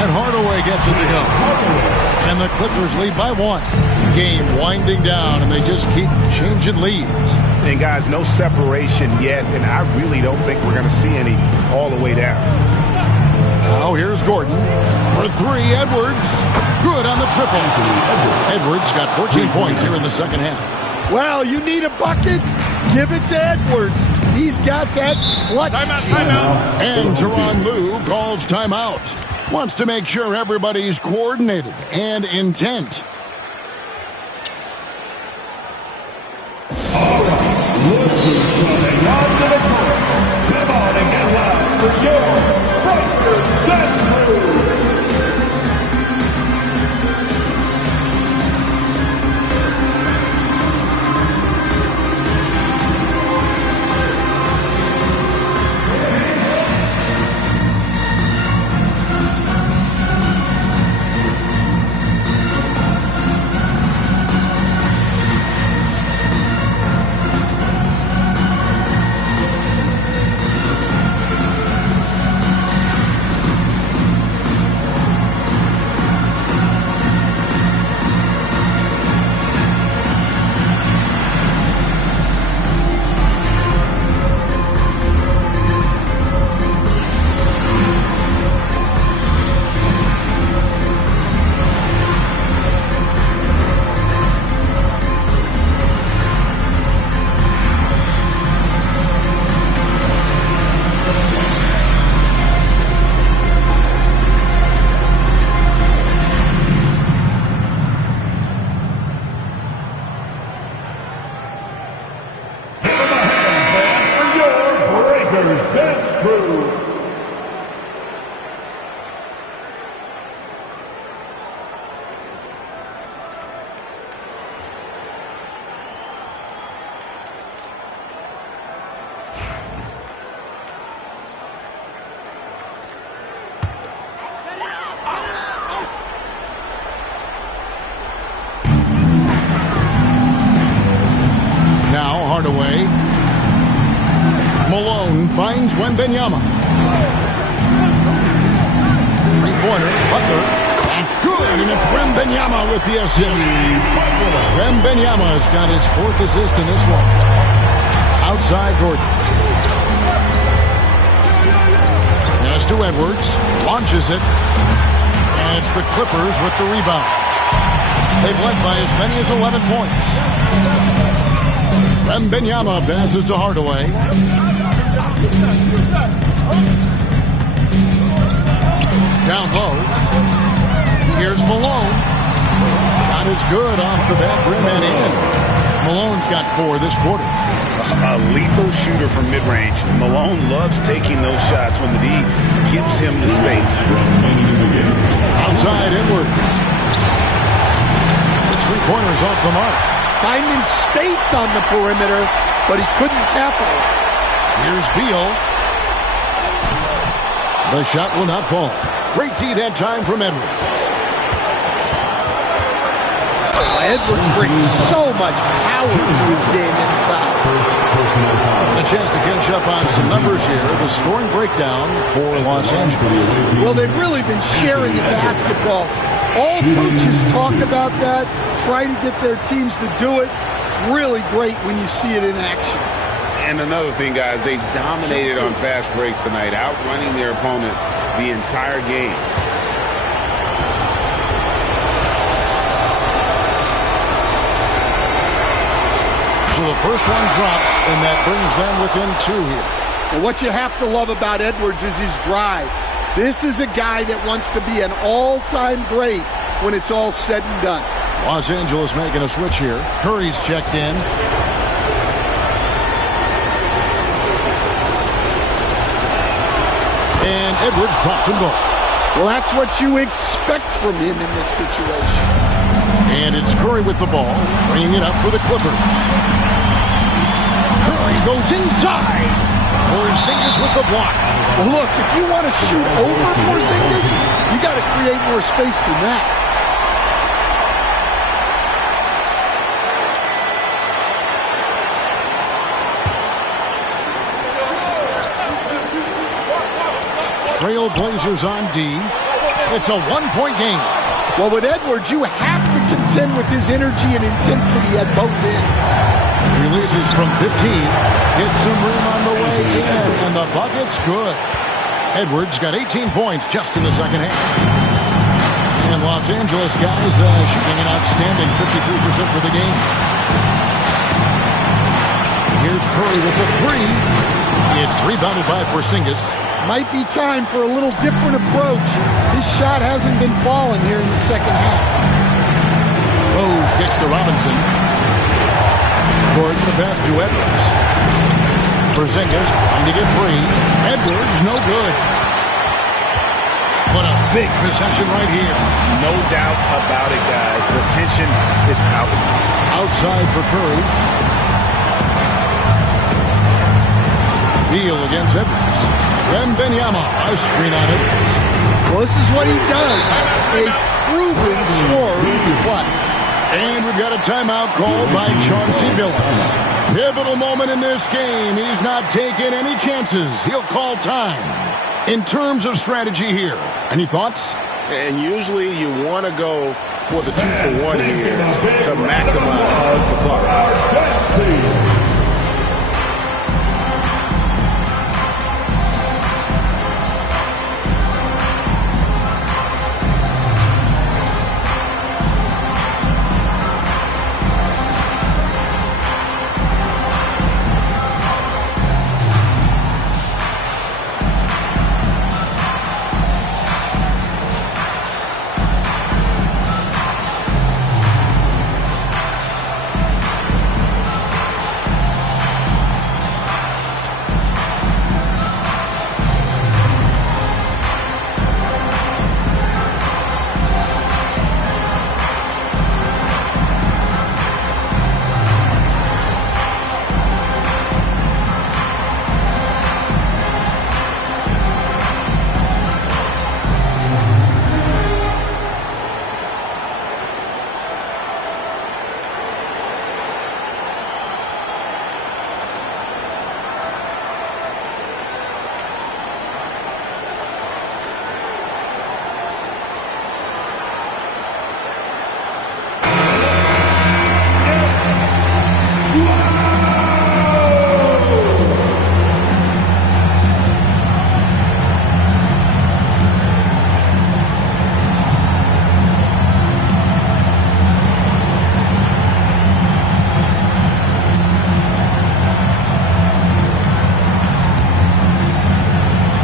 And Hardaway gets it to go. And the Clippers lead by 1. Game winding down, and they just keep changing leads. And guys, no separation yet, and I really don't think we're going to see any all the way down. Now here's Gordon for 3. Edwards, good on the triple. Edwards got 14 points here in the second half. Well, you need a bucket? Give it to Edwards. He's got that clutch. Timeout. And Tyronn Lue calls timeout. Wants to make sure everybody's coordinated and intent. All right, look who's coming onto the court. Come on and get loud for your Breakers Dance Crew. Wembanyama. Three-pointer, Butler. It's good, and it's Wembanyama with the assist. Wembanyama's got his 4th assist in this one. Outside Gordon. Pass to Edwards. Launches it. And it's the Clippers with the rebound. They've led by as many as 11 points. Wembanyama passes to Hardaway. Down low. Here's Malone. Shot is good off the back rim and in. Malone's got 4 this quarter. A lethal shooter from mid-range. Malone loves taking those shots when the D gives him the space. Outside Edwards. The 3-pointer's off the mark. Finding space on the perimeter, but he couldn't capitalize. Here's Beal. The shot will not fall. Great D that time from Edwards. Edwards brings so much power to his game inside. And a chance to catch up on some numbers here. The scoring breakdown for Los Angeles. Well, they've really been sharing the basketball. All coaches talk about that, try to get their teams to do it. It's really great when you see it in action. And another thing, guys, they dominated on fast breaks tonight, outrunning their opponent the entire game. So the first one drops, and that brings them within 2 here. Well, what you have to love about Edwards is his drive. This is a guy that wants to be an all-time great when it's all said and done. Los Angeles making a switch here. Curry's checked in. And Edwards drops them both. Well, that's what you expect from him in this situation. And it's Curry with the ball, bringing it up for the Clippers. Curry goes inside. Porzingis with the block. Well, look, if you want to shoot over Porzingis, you got to create more space than that. Trailblazers on D. It's a 1-point game. Well, with Edwards, you have to contend with his energy and intensity at both ends. Releases from 15. Gets some room on the way in, and the bucket's good. Edwards got 18 points just in the second half. And Los Angeles guys shooting an outstanding 53% for the game. Here's Curry with the 3. It's rebounded by Porzingis. Might be time for a little different approach. His shot hasn't been falling here in the second half. Rose gets to Robinson. Gordon the pass to Edwards. Porzingis trying to get free. Edwards no good. What a big possession right here. No doubt about it, guys. The tension is palpable. Outside for Curry. Beal against Edwards. Wembanyama, a screen on Edwards. Well, this is what he does. A proven scorer in the play. And we've got a timeout called by Chauncey Billups. Pivotal moment in this game. He's not taking any chances. He'll call time. In terms of strategy here, any thoughts? And usually you want to go for the 2-for-1 here to maximize the clock.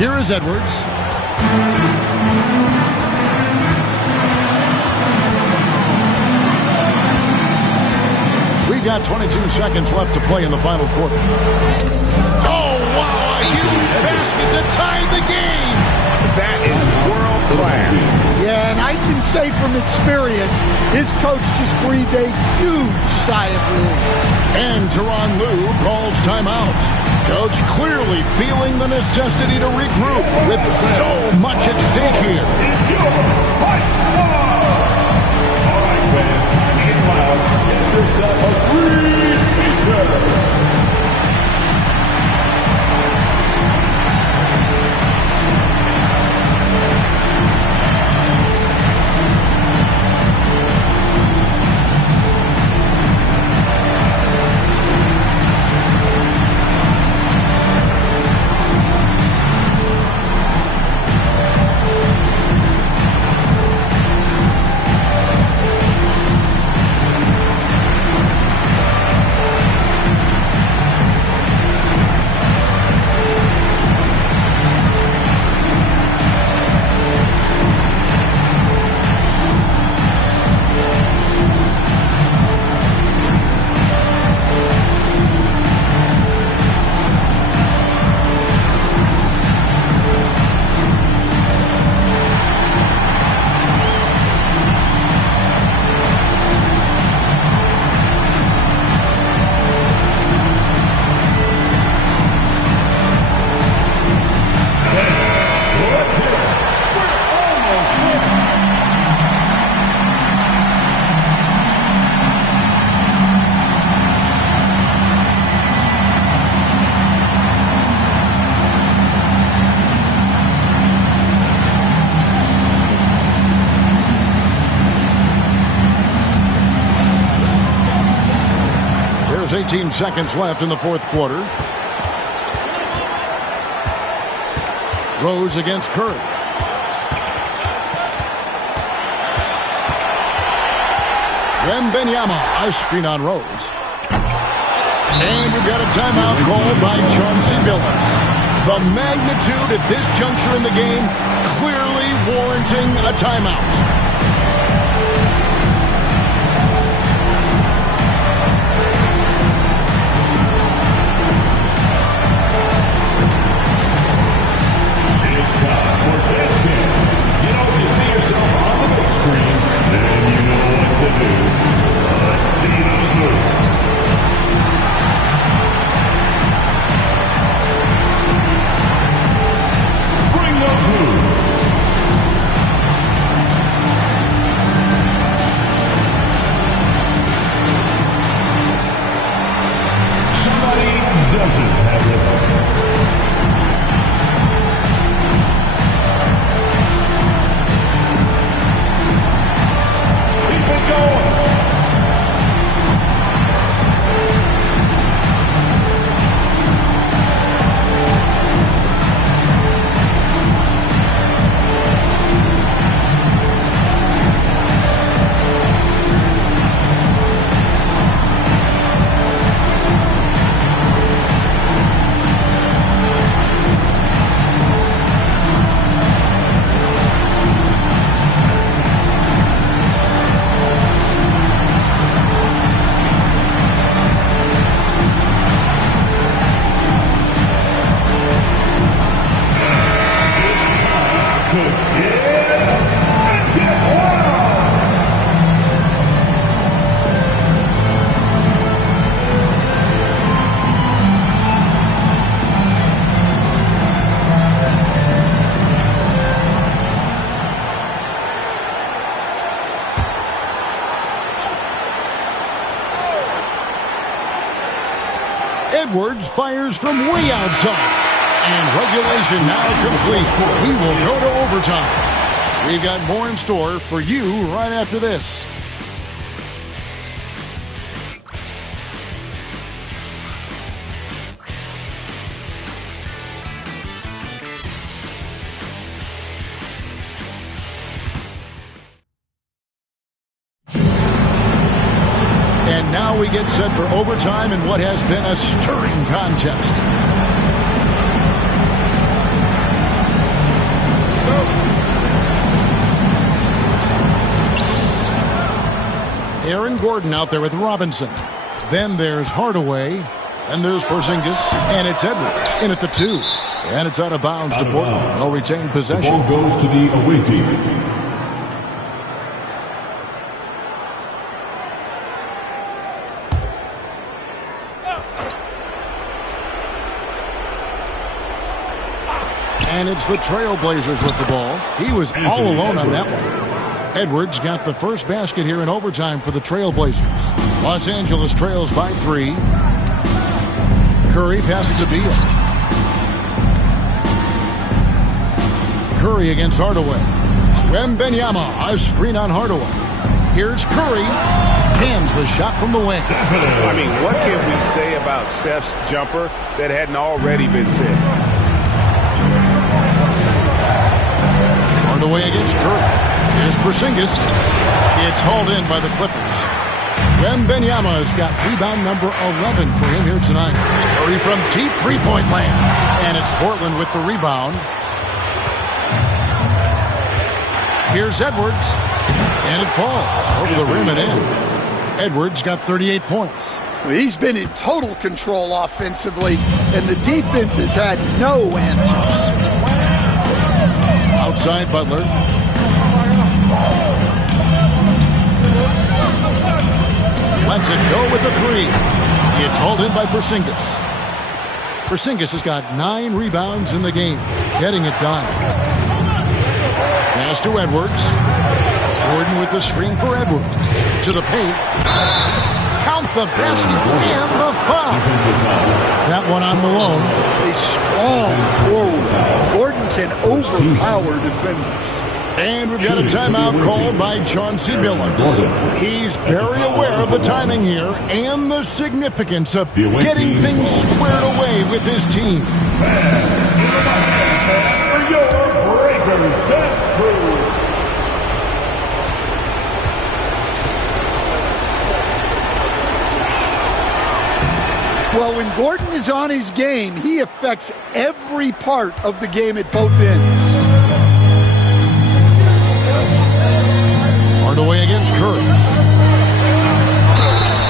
Here is Edwards. We've got 22 seconds left to play in the final quarter. Oh, wow, a huge basket to tie the game. That is world class. Yeah, and I can say from experience, his coach just breathed a huge sigh of relief. And Tyronn Lue calls timeout. Coach clearly feeling the necessity to regroup with so much at stake here. All right, fans, time to get loud. Get yourself a free t-shirt. There's 18 seconds left in the fourth quarter. Rose against Curry. Wembanyama, a screen on Rose. And we've got a timeout called by Chauncey Billups. The magnitude at this juncture in the game clearly warranting a timeout. It's time for this game. You know, if you see yourself on the big screen, then you know what to do. Let's see those moves. Bring those moves. Somebody doesn't have it. Edwards fires from way outside. And regulation now complete. We will go to overtime. We've got more in store for you right after this. And now we get set for overtime in what has been a stirring contest. Gordon out there with Robinson. Then there's Hardaway. And there's Porzingis. And it's Edwards in at the 2. And it's out of bounds to Portland. They'll retain possession. The ball goes to the away team. And it's the Trailblazers with the ball. He was all alone on that one. Edwards got the first basket here in overtime for the Trailblazers. Los Angeles trails by 3. Curry passes to Sebio. Curry against Hardaway. Wembanyama, a screen on Hardaway. Here's Curry. Hands the shot from the wing. I mean, what can we say about Steph's jumper that hadn't already been said? Hardaway against Curry. Here's Porzingis. It's hauled in by the Clippers. Wembanyama has got rebound number 11 for him here tonight. Curry from deep three-point land. And it's Portland with the rebound. Here's Edwards. And it falls over the rim and in. Edwards got 38 points. He's been in total control offensively, and the defense has had no answers. Outside Butler. Lets it go with the 3. It's hauled in by Porzingis. Porzingis has got 9 rebounds in the game, getting it done. Pass to Edwards. Gordon with the screen for Edwards. To the paint. Count the basket and the foul. That one on Malone. A strong forward. Gordon can overpower defenders. And we've got a timeout called by Chauncey Billups. He's very aware of the timing here and the significance of getting things squared away with his team. Well, when Gordon is on his game, he affects every part of the game at both ends. Hardaway against Curry.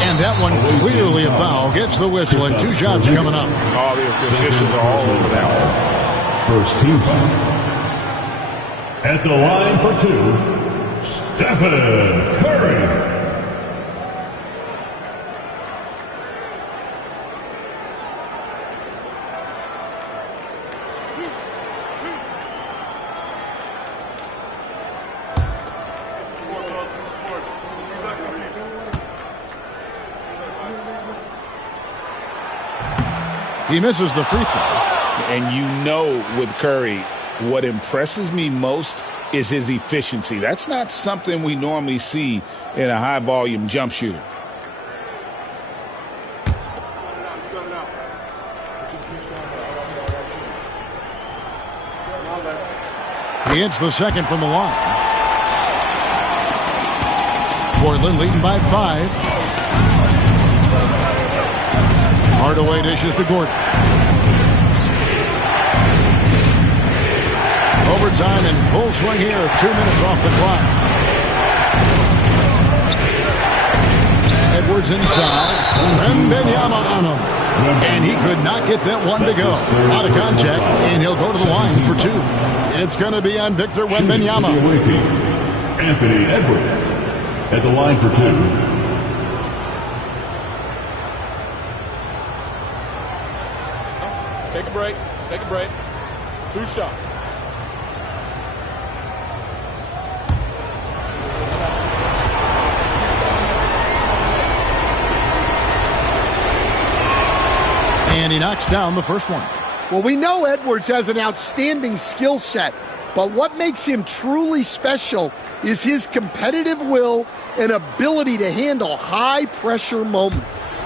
And that one clearly a foul. Gets the whistle and 2 shots coming up. All the officials are all over that one. First team foul. At the line for 2, Stephen Curry. He misses the free throw. And you know with Curry, what impresses me most is his efficiency. That's not something we normally see in a high-volume jump shooter. He hits the second from the line. Portland leading by 5. Hardaway dishes to Gordon. Overtime in full swing here. 2 minutes off the clock. Edwards inside. Wembanyama on him. And he could not get that one to go. Out of contact, and he'll go to the line for 2. It's going to be on Victor Wembanyama. Anthony Edwards at the line for 2. Take a break. 2 shots. And he knocks down the first one. Well, we know Edwards has an outstanding skill set, but what makes him truly special is his competitive will and ability to handle high-pressure moments.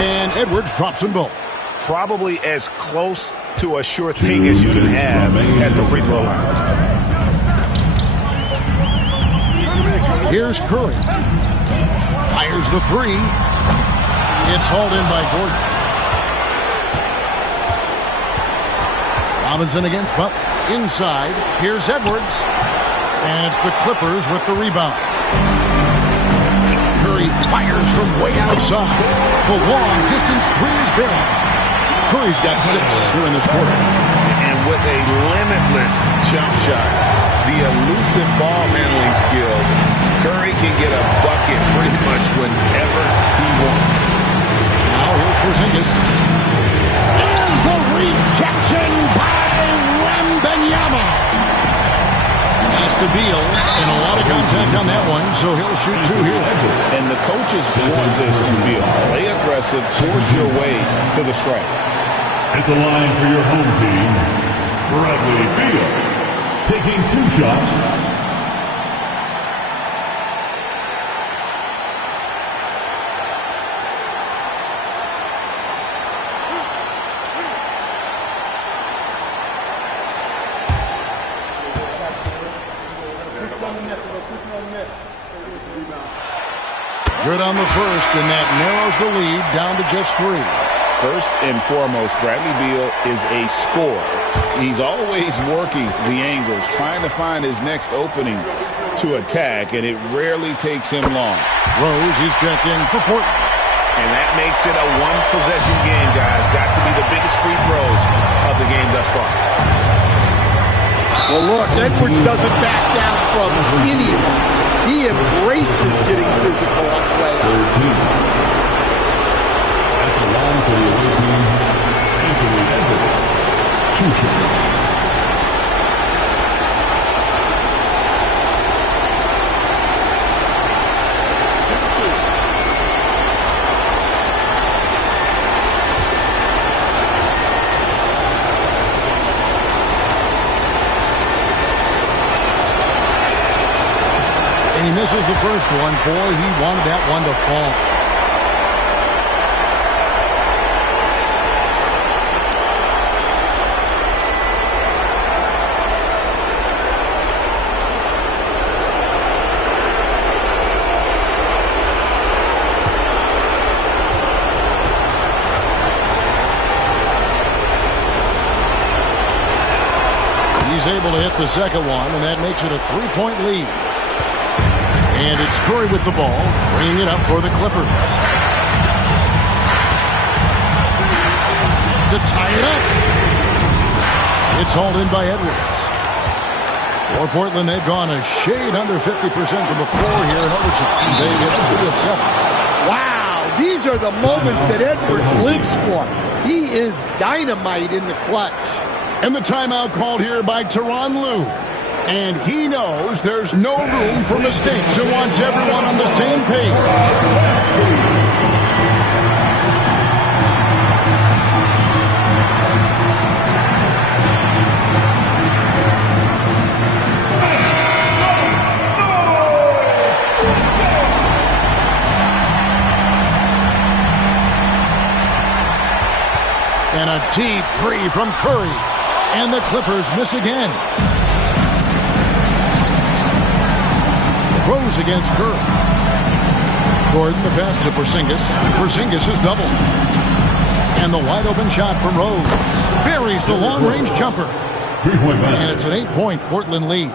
And Edwards drops them both. Probably as close to a sure thing as you can have at the free throw line. Here's Curry. Fires the 3. It's hauled in by Gordon. Robinson against Butler. Inside, here's Edwards. And it's the Clippers with the rebound. Curry fires from way outside. The long distance three is good. Curry's got 6 here in this quarter. And with a limitless jump shot, the elusive ball handling skills, Curry can get a bucket pretty much whenever he wants. Now here's Porzingis. And the rejection by Wembanyama. Pass to Beal, and a lot of contact on that one, so he'll shoot 2 here. And the coaches want this from Beal. Play aggressive, force your way to the strike. At the line for your home team, Bradley Beal, taking 2 shots. Good on the first, and that narrows the lead down to just 3. First and foremost, Bradley Beal is a scorer. He's always working the angles, trying to find his next opening to attack, and it rarely takes him long. Rose is checked in for Portland. And that makes it a one-possession game, guys. Got to be the biggest free throws of the game thus far. Well, look, Edwards doesn't back down from anyone. He embraces getting physical on the way out. At the line for the away team, Anthony Edwards, 2 shots. And he misses the first one. Boy, he wanted that one to fall. He's able to hit the second one, and that makes it a 3-point lead. And it's Curry with the ball, bringing it up for the Clippers. To tie it up. It's hauled in by Edwards. For Portland, they've gone a shade under 50% from the floor here in overtime. They hit 3 of 7. Wow, these are the moments that Edwards lives for. He is dynamite in the clutch. And the timeout called here by Tyronn Lue. And he knows there's no room for mistakes and wants everyone on the same page. And a deep 3 from Curry. And the Clippers miss again. Rose against Curry. Gordon the pass to Porzingis. Porzingis is doubled. And the wide open shot from Rose. Buries the long-range jumper. And it's an 8-point Portland lead.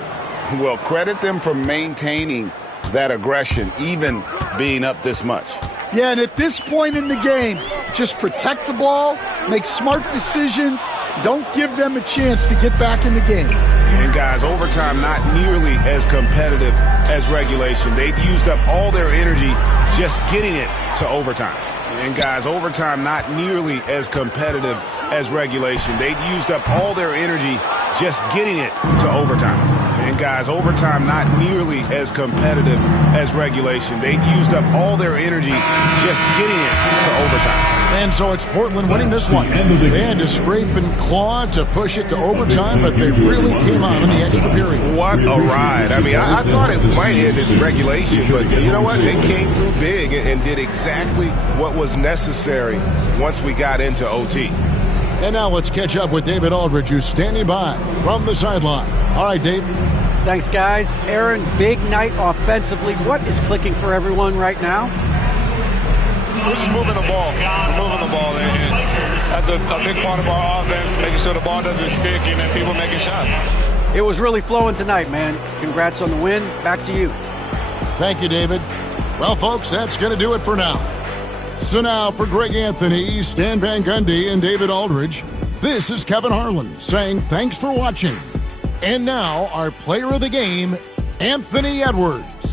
Well, credit them for maintaining that aggression, even being up this much. Yeah, and at this point in the game, just protect the ball, make smart decisions, don't give them a chance to get back in the game. And guys, overtime not nearly as competitive as regulation. They've used up all their energy just getting it to overtime. And guys, overtime not nearly as competitive as regulation. They've used up all their energy just getting it to overtime. And guys, overtime not nearly as competitive as regulation. They've used up all their energy just getting it to overtime. And so it's Portland winning this one. They had to scrape and claw to push it to overtime, but they really came on in the extra period. What a ride. I mean, I thought it might end in regulation, but you know what? They came through big and did exactly what was necessary once we got into OT. And now let's catch up with David Aldridge, who's standing by from the sideline. All right, Dave. Thanks, guys. Aaron, big night offensively. What is clicking for everyone right now? We're just moving the ball. We're moving the ball. that's a big part of our offense, making sure the ball doesn't stick and then people making shots. It was really flowing tonight, man. Congrats on the win. Back to you. Thank you, David. Well, folks, that's going to do it for now. So now for Greg Anthony, Stan Van Gundy, and David Aldridge, this is Kevin Harlan saying thanks for watching. And now our player of the game, Anthony Edwards.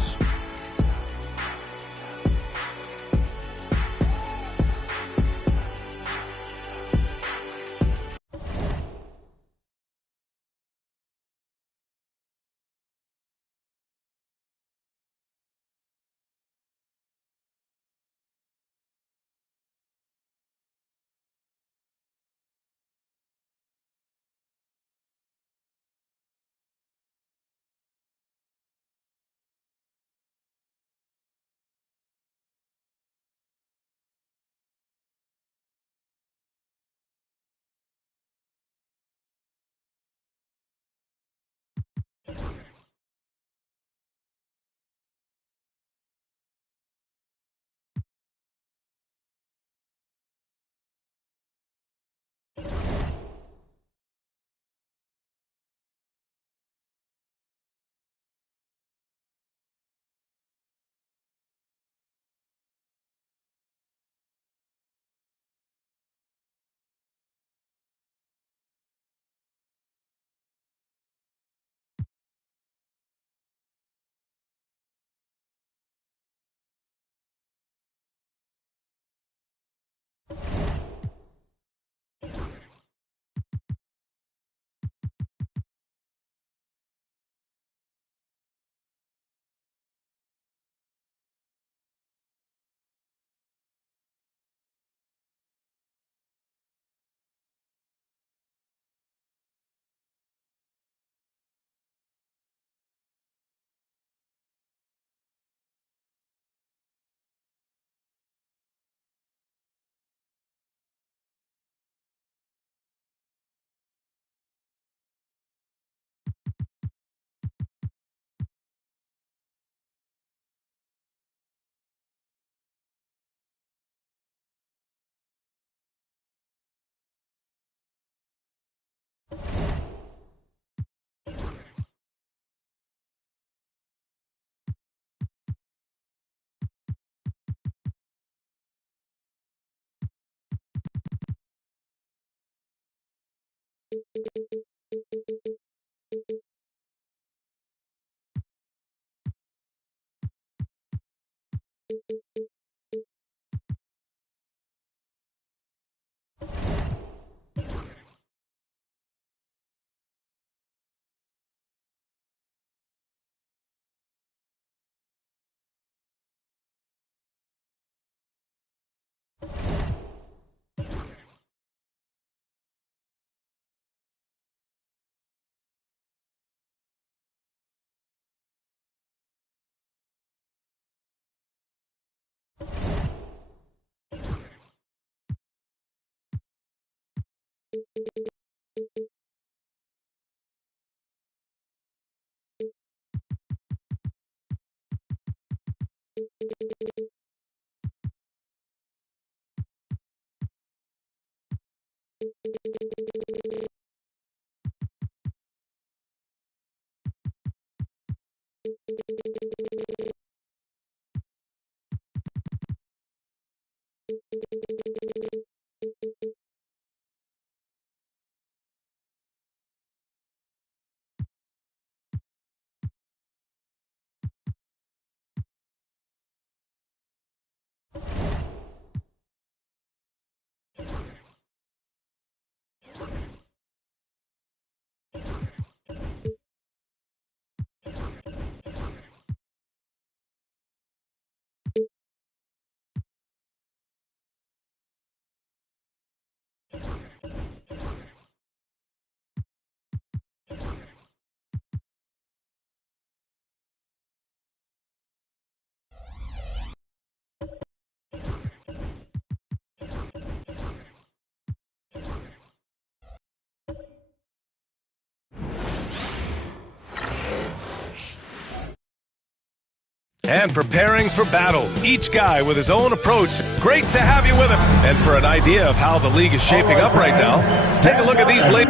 And preparing for battle. Each guy with his own approach. Great to have you with him. And for an idea of how the league is shaping up right now, take a look at these late.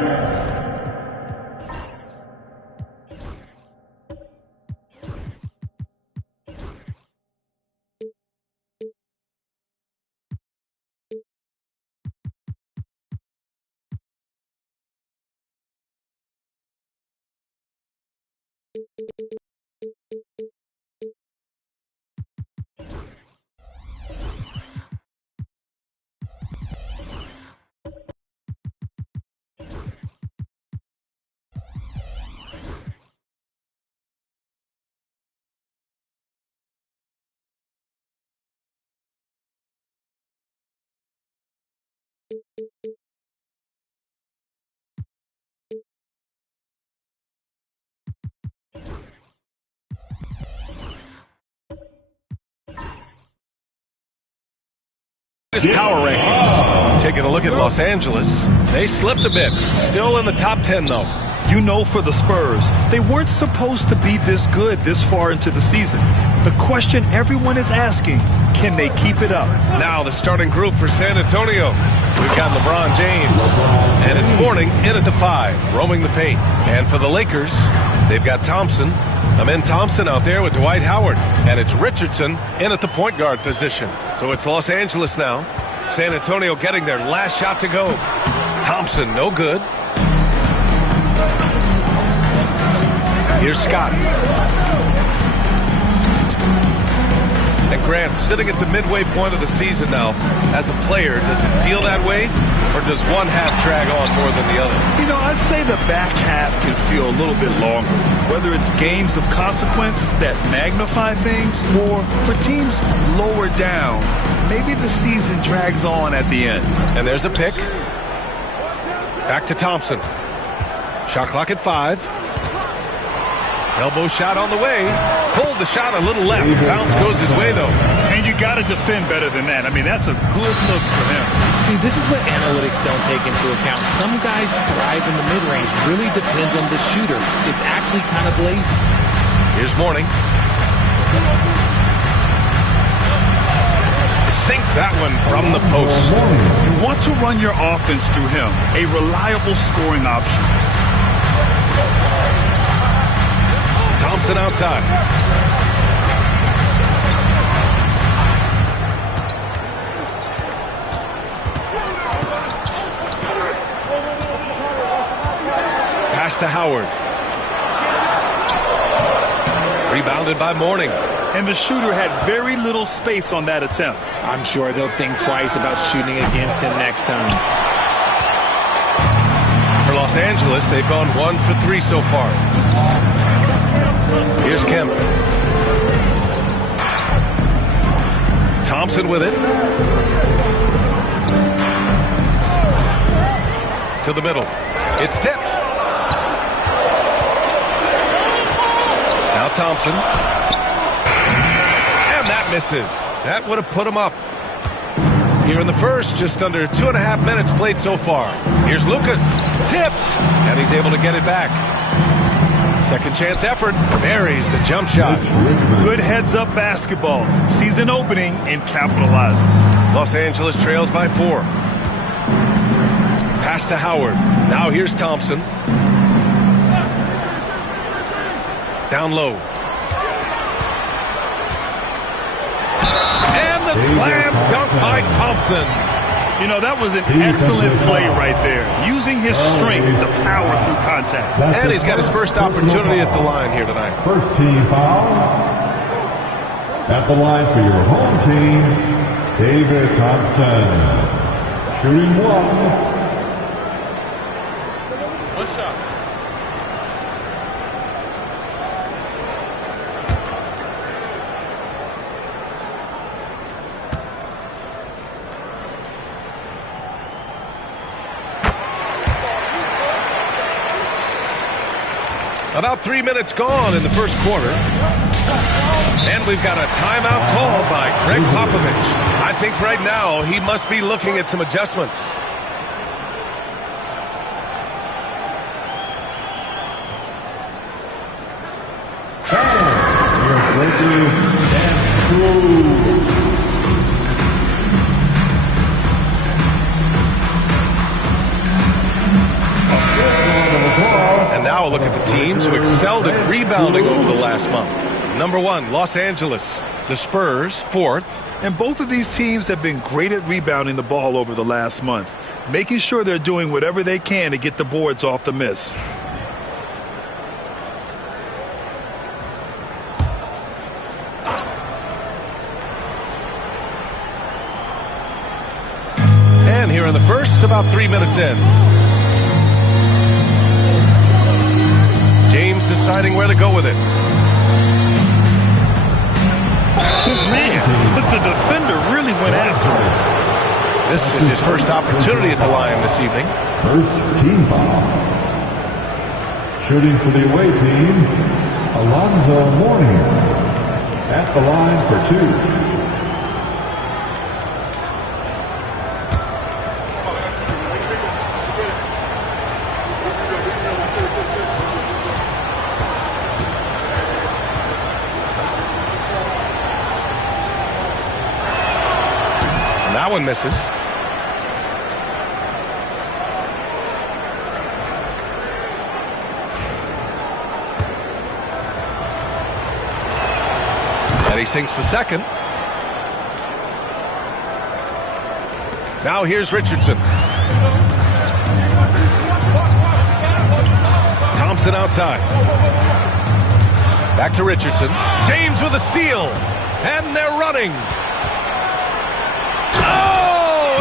Power rankings. Taking a look at Los Angeles. They slipped a bit. Still in the top 10, though. You know, for the Spurs, they weren't supposed to be this good this far into the season. The question everyone is asking, can they keep it up? Now the starting group for San Antonio. We've got LeBron James. And it's Mourning in at the 5, roaming the paint. And for the Lakers, they've got Thompson. Amen Thompson out there with Dwight Howard. And it's Richardson in at the point guard position. So it's Los Angeles now. San Antonio getting their last shot to go. Thompson, no good. Here's Scott. And Grant sitting at the midway point of the season now. As a player, does it feel that way? Or does one half drag on more than the other? You know, I'd say the back half can feel a little bit longer. Whether it's games of consequence that magnify things, or for teams lower down, maybe the season drags on at the end. And there's a pick. Back to Thompson. Shot clock at 5. Elbow shot on the way. Pulled the shot a little left. Bounce goes his way, though. And you got to defend better than that. I mean, that's a good look for him. See, this is what analytics don't take into account. Some guys thrive in the mid-range. Really depends on the shooter. It's actually kind of lazy. Here's Mourning. Sinks that one from the post. You want to run your offense through him. A reliable scoring option. Thompson outside. Pass to Howard. Rebounded by Mourning. And the shooter had very little space on that attempt. I'm sure they'll think twice about shooting against him next time. For Los Angeles, they've gone 1 for 3 so far. Here's Kemp. Thompson with it. To the middle. It's tipped. Now Thompson. And that misses. That would have put him up. Here in the first, just under 2.5 minutes played so far. Here's Lucas. Tipped. And he's able to get it back. Second chance effort. Buries the jump shot. Good heads-up basketball. Season opening and capitalizes. Los Angeles trails by 4. Pass to Howard. Now here's Thompson. Down low. And the slam dunk by Thompson. You know, that was an excellent play right there. Using his strength to power through contact. And he's got his first opportunity at the line here tonight. First team foul. At the line for your home team, David Thompson. Shooting 1. What's up? About 3 minutes gone in the first quarter. And we've got a timeout call by Greg Popovich. I think right now he must be looking at some adjustments. a look at the teams who excelled at rebounding over the last month. Number 1, Los Angeles. The Spurs, 4th. And both of these teams have been great at rebounding the ball over the last month, making sure they're doing whatever they can to get the boards off the miss. And here in the first, about 3 minutes in. James deciding where to go with it. Man, but the defender really went after him. This is his first opportunity at the line this evening. First team foul. Shooting for the away team, Alonzo Mourning at the line for 2. That one misses. And he sinks the second. Now here's Richardson. Thompson outside. Back to Richardson. James with a steal. And they're running.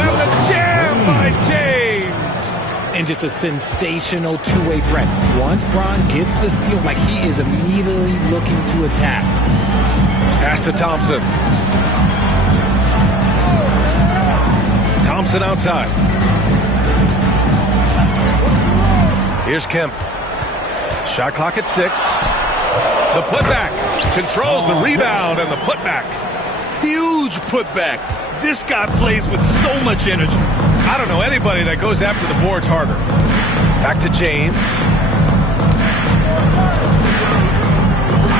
And the jam by James. And just a sensational two-way threat. Once Bron gets the steal, like he is immediately looking to attack. Pass to Thompson. Thompson outside. Here's Kemp. Shot clock at 6. The putback. Controls the rebound and the putback. Huge putback. This guy plays with so much energy. I don't know anybody that goes after the boards harder. Back to James.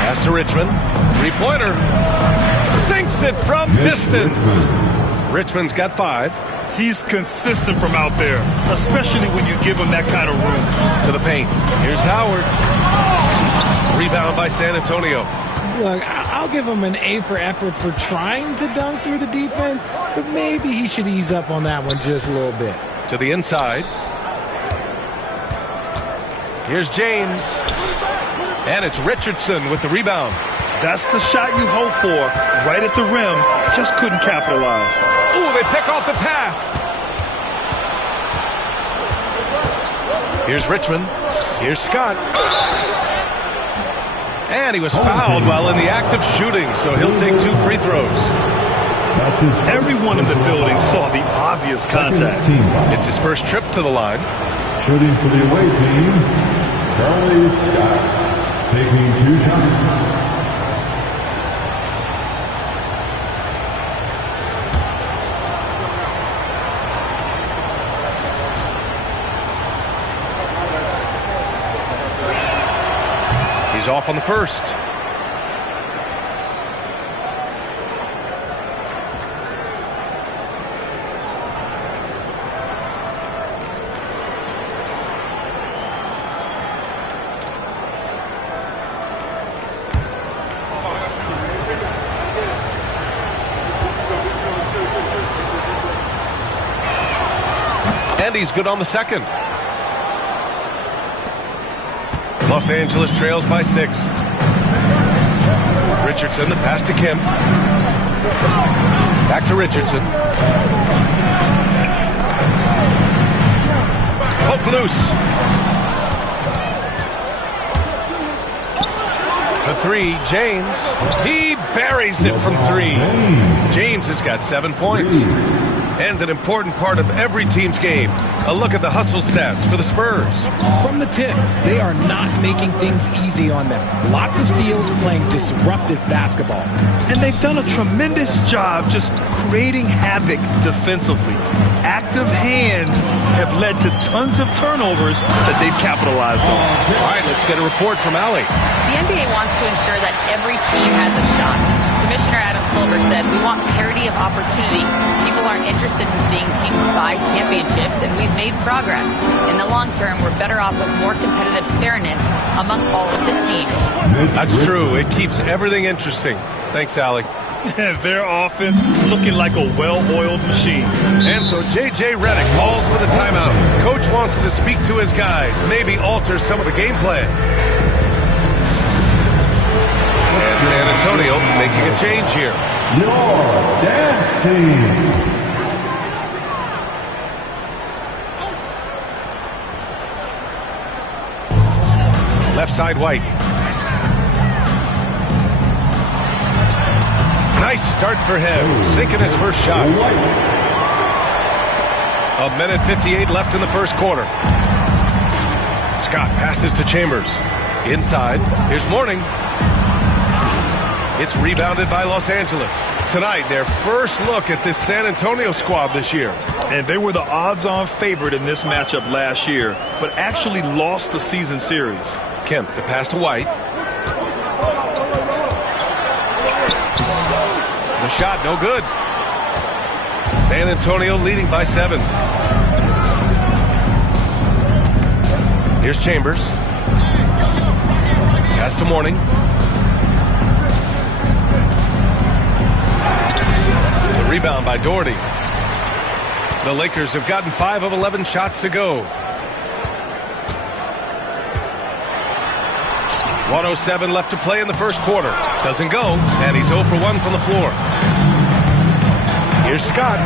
Pass to Richmond. 3-pointer. Sinks it from distance. Richmond's got 5. He's consistent from out there, especially when you give him that kind of room. To the paint. Here's Howard. Rebound by San Antonio. Look, I'll give him an A for effort for trying to dunk through the defense, but maybe he should ease up on that one just a little bit. To the inside. Here's James. And it's Richardson with the rebound. That's the shot you hope for. Right at the rim. Just couldn't capitalize. Ooh, they pick off the pass. Here's Richmond. Here's Scott. And he was fouled while in the act of shooting, so he'll take 2 free throws. Everyone in the building saw the obvious contact. It's his first trip to the line. Shooting for the away team, Charlie Scott, taking 2 shots. He's off on the first. And he's good on the second. Los Angeles trails by 6. Richardson, the pass to Kemp. Back to Richardson. Poked loose. For 3, James. He buries it from 3. James has got 7 points. And an important part of every team's game. A look at the hustle stats for the Spurs. From the tip, they are not making things easy on them. Lots of steals, playing disruptive basketball. And they've done a tremendous job just creating havoc defensively. Active hands have led to tons of turnovers that they've capitalized on. All right, let's get a report from Allie. The NBA wants to ensure that every team has a shot. Commissioner Adam Silver said, "We want parity of opportunity. People aren't interested in seeing teams buy championships, and we've made made progress. In the long term, we're better off with more competitive fairness among all of the teams. That's true. It keeps everything interesting. Thanks, Allie. Their offense looking like a well-oiled machine. And so J.J. Redick calls for the timeout. Coach wants to speak to his guys, maybe alter some of the game plan. And San Antonio making a change here. Your dance team. Left side White. Nice start for him, sinking his first shot. A minute 58 left in the first quarter. Scott passes to Chambers. Inside, here's Mourning. It's rebounded by Los Angeles. Tonight, their first look at this San Antonio squad this year. And they were the odds-on favorite in this matchup last year, but actually lost the season series. Kemp, the pass to White. The shot, no good. San Antonio leading by 7. Here's Chambers. Pass to Mourning. The rebound by Doherty. The Lakers have gotten 5 of 11 shots to go. 1:07 left to play in the first quarter. Doesn't go, and he's 0 for 1 from the floor. Here's Scott.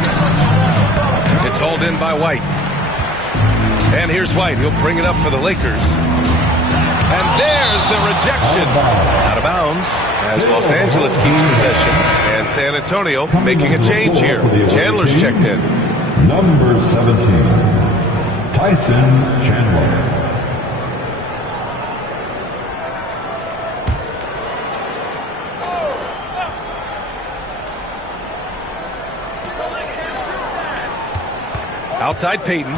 It's hauled in by White. And here's White. He'll bring it up for the Lakers. And there's the rejection. Out of bounds as Los Angeles keeps possession. And San Antonio making a change here. Chandler's checked in. Number 17, Tyson Chandler. Outside Payton.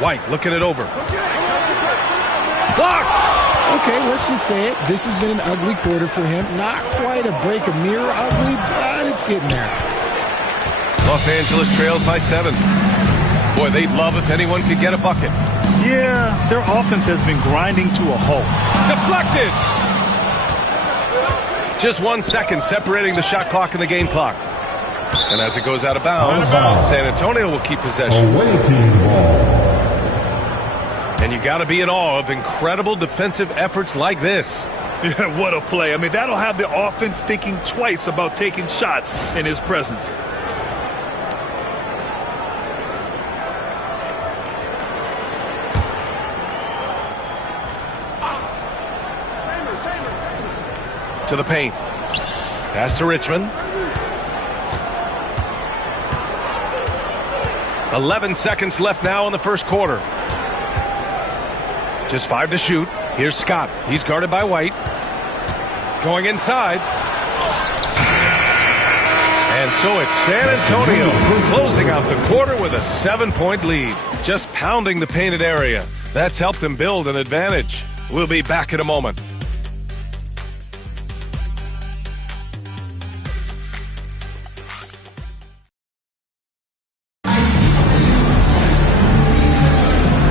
White looking it over. Blocked! Okay, let's just say it. This has been an ugly quarter for him. Not quite a break a mirror ugly, but it's getting there. Los Angeles trails by 7. Boy, they'd love if anyone could get a bucket. Yeah, their offense has been grinding to a halt. Deflected! Just 1 second separating the shot clock and the game clock. And as it goes out of bounds, San Antonio will keep possession. Away team ball. And you got to be in awe of incredible defensive efforts like this. Yeah, what a play. I mean, that'll have the offense thinking twice about taking shots in his presence. To the paint. Pass to Richmond. 11 seconds left now in the first quarter. Just 5 to shoot. Here's Scott. He's guarded by White. Going inside. And so it's San Antonio closing out the quarter with a 7-point lead. Just pounding the painted area. That's helped them build an advantage. We'll be back in a moment.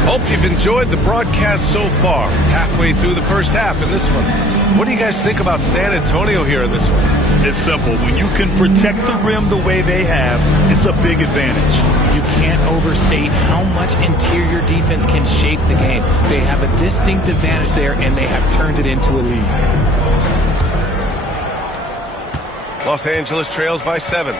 Hope you've enjoyed the broadcast so far. Halfway through the first half in this one. What do you guys think about San Antonio here in this one? It's simple. When you can protect the rim the way they have, it's a big advantage. You can't overstate how much interior defense can shape the game. They have a distinct advantage there, and they have turned it into a lead. Los Angeles trails by 7.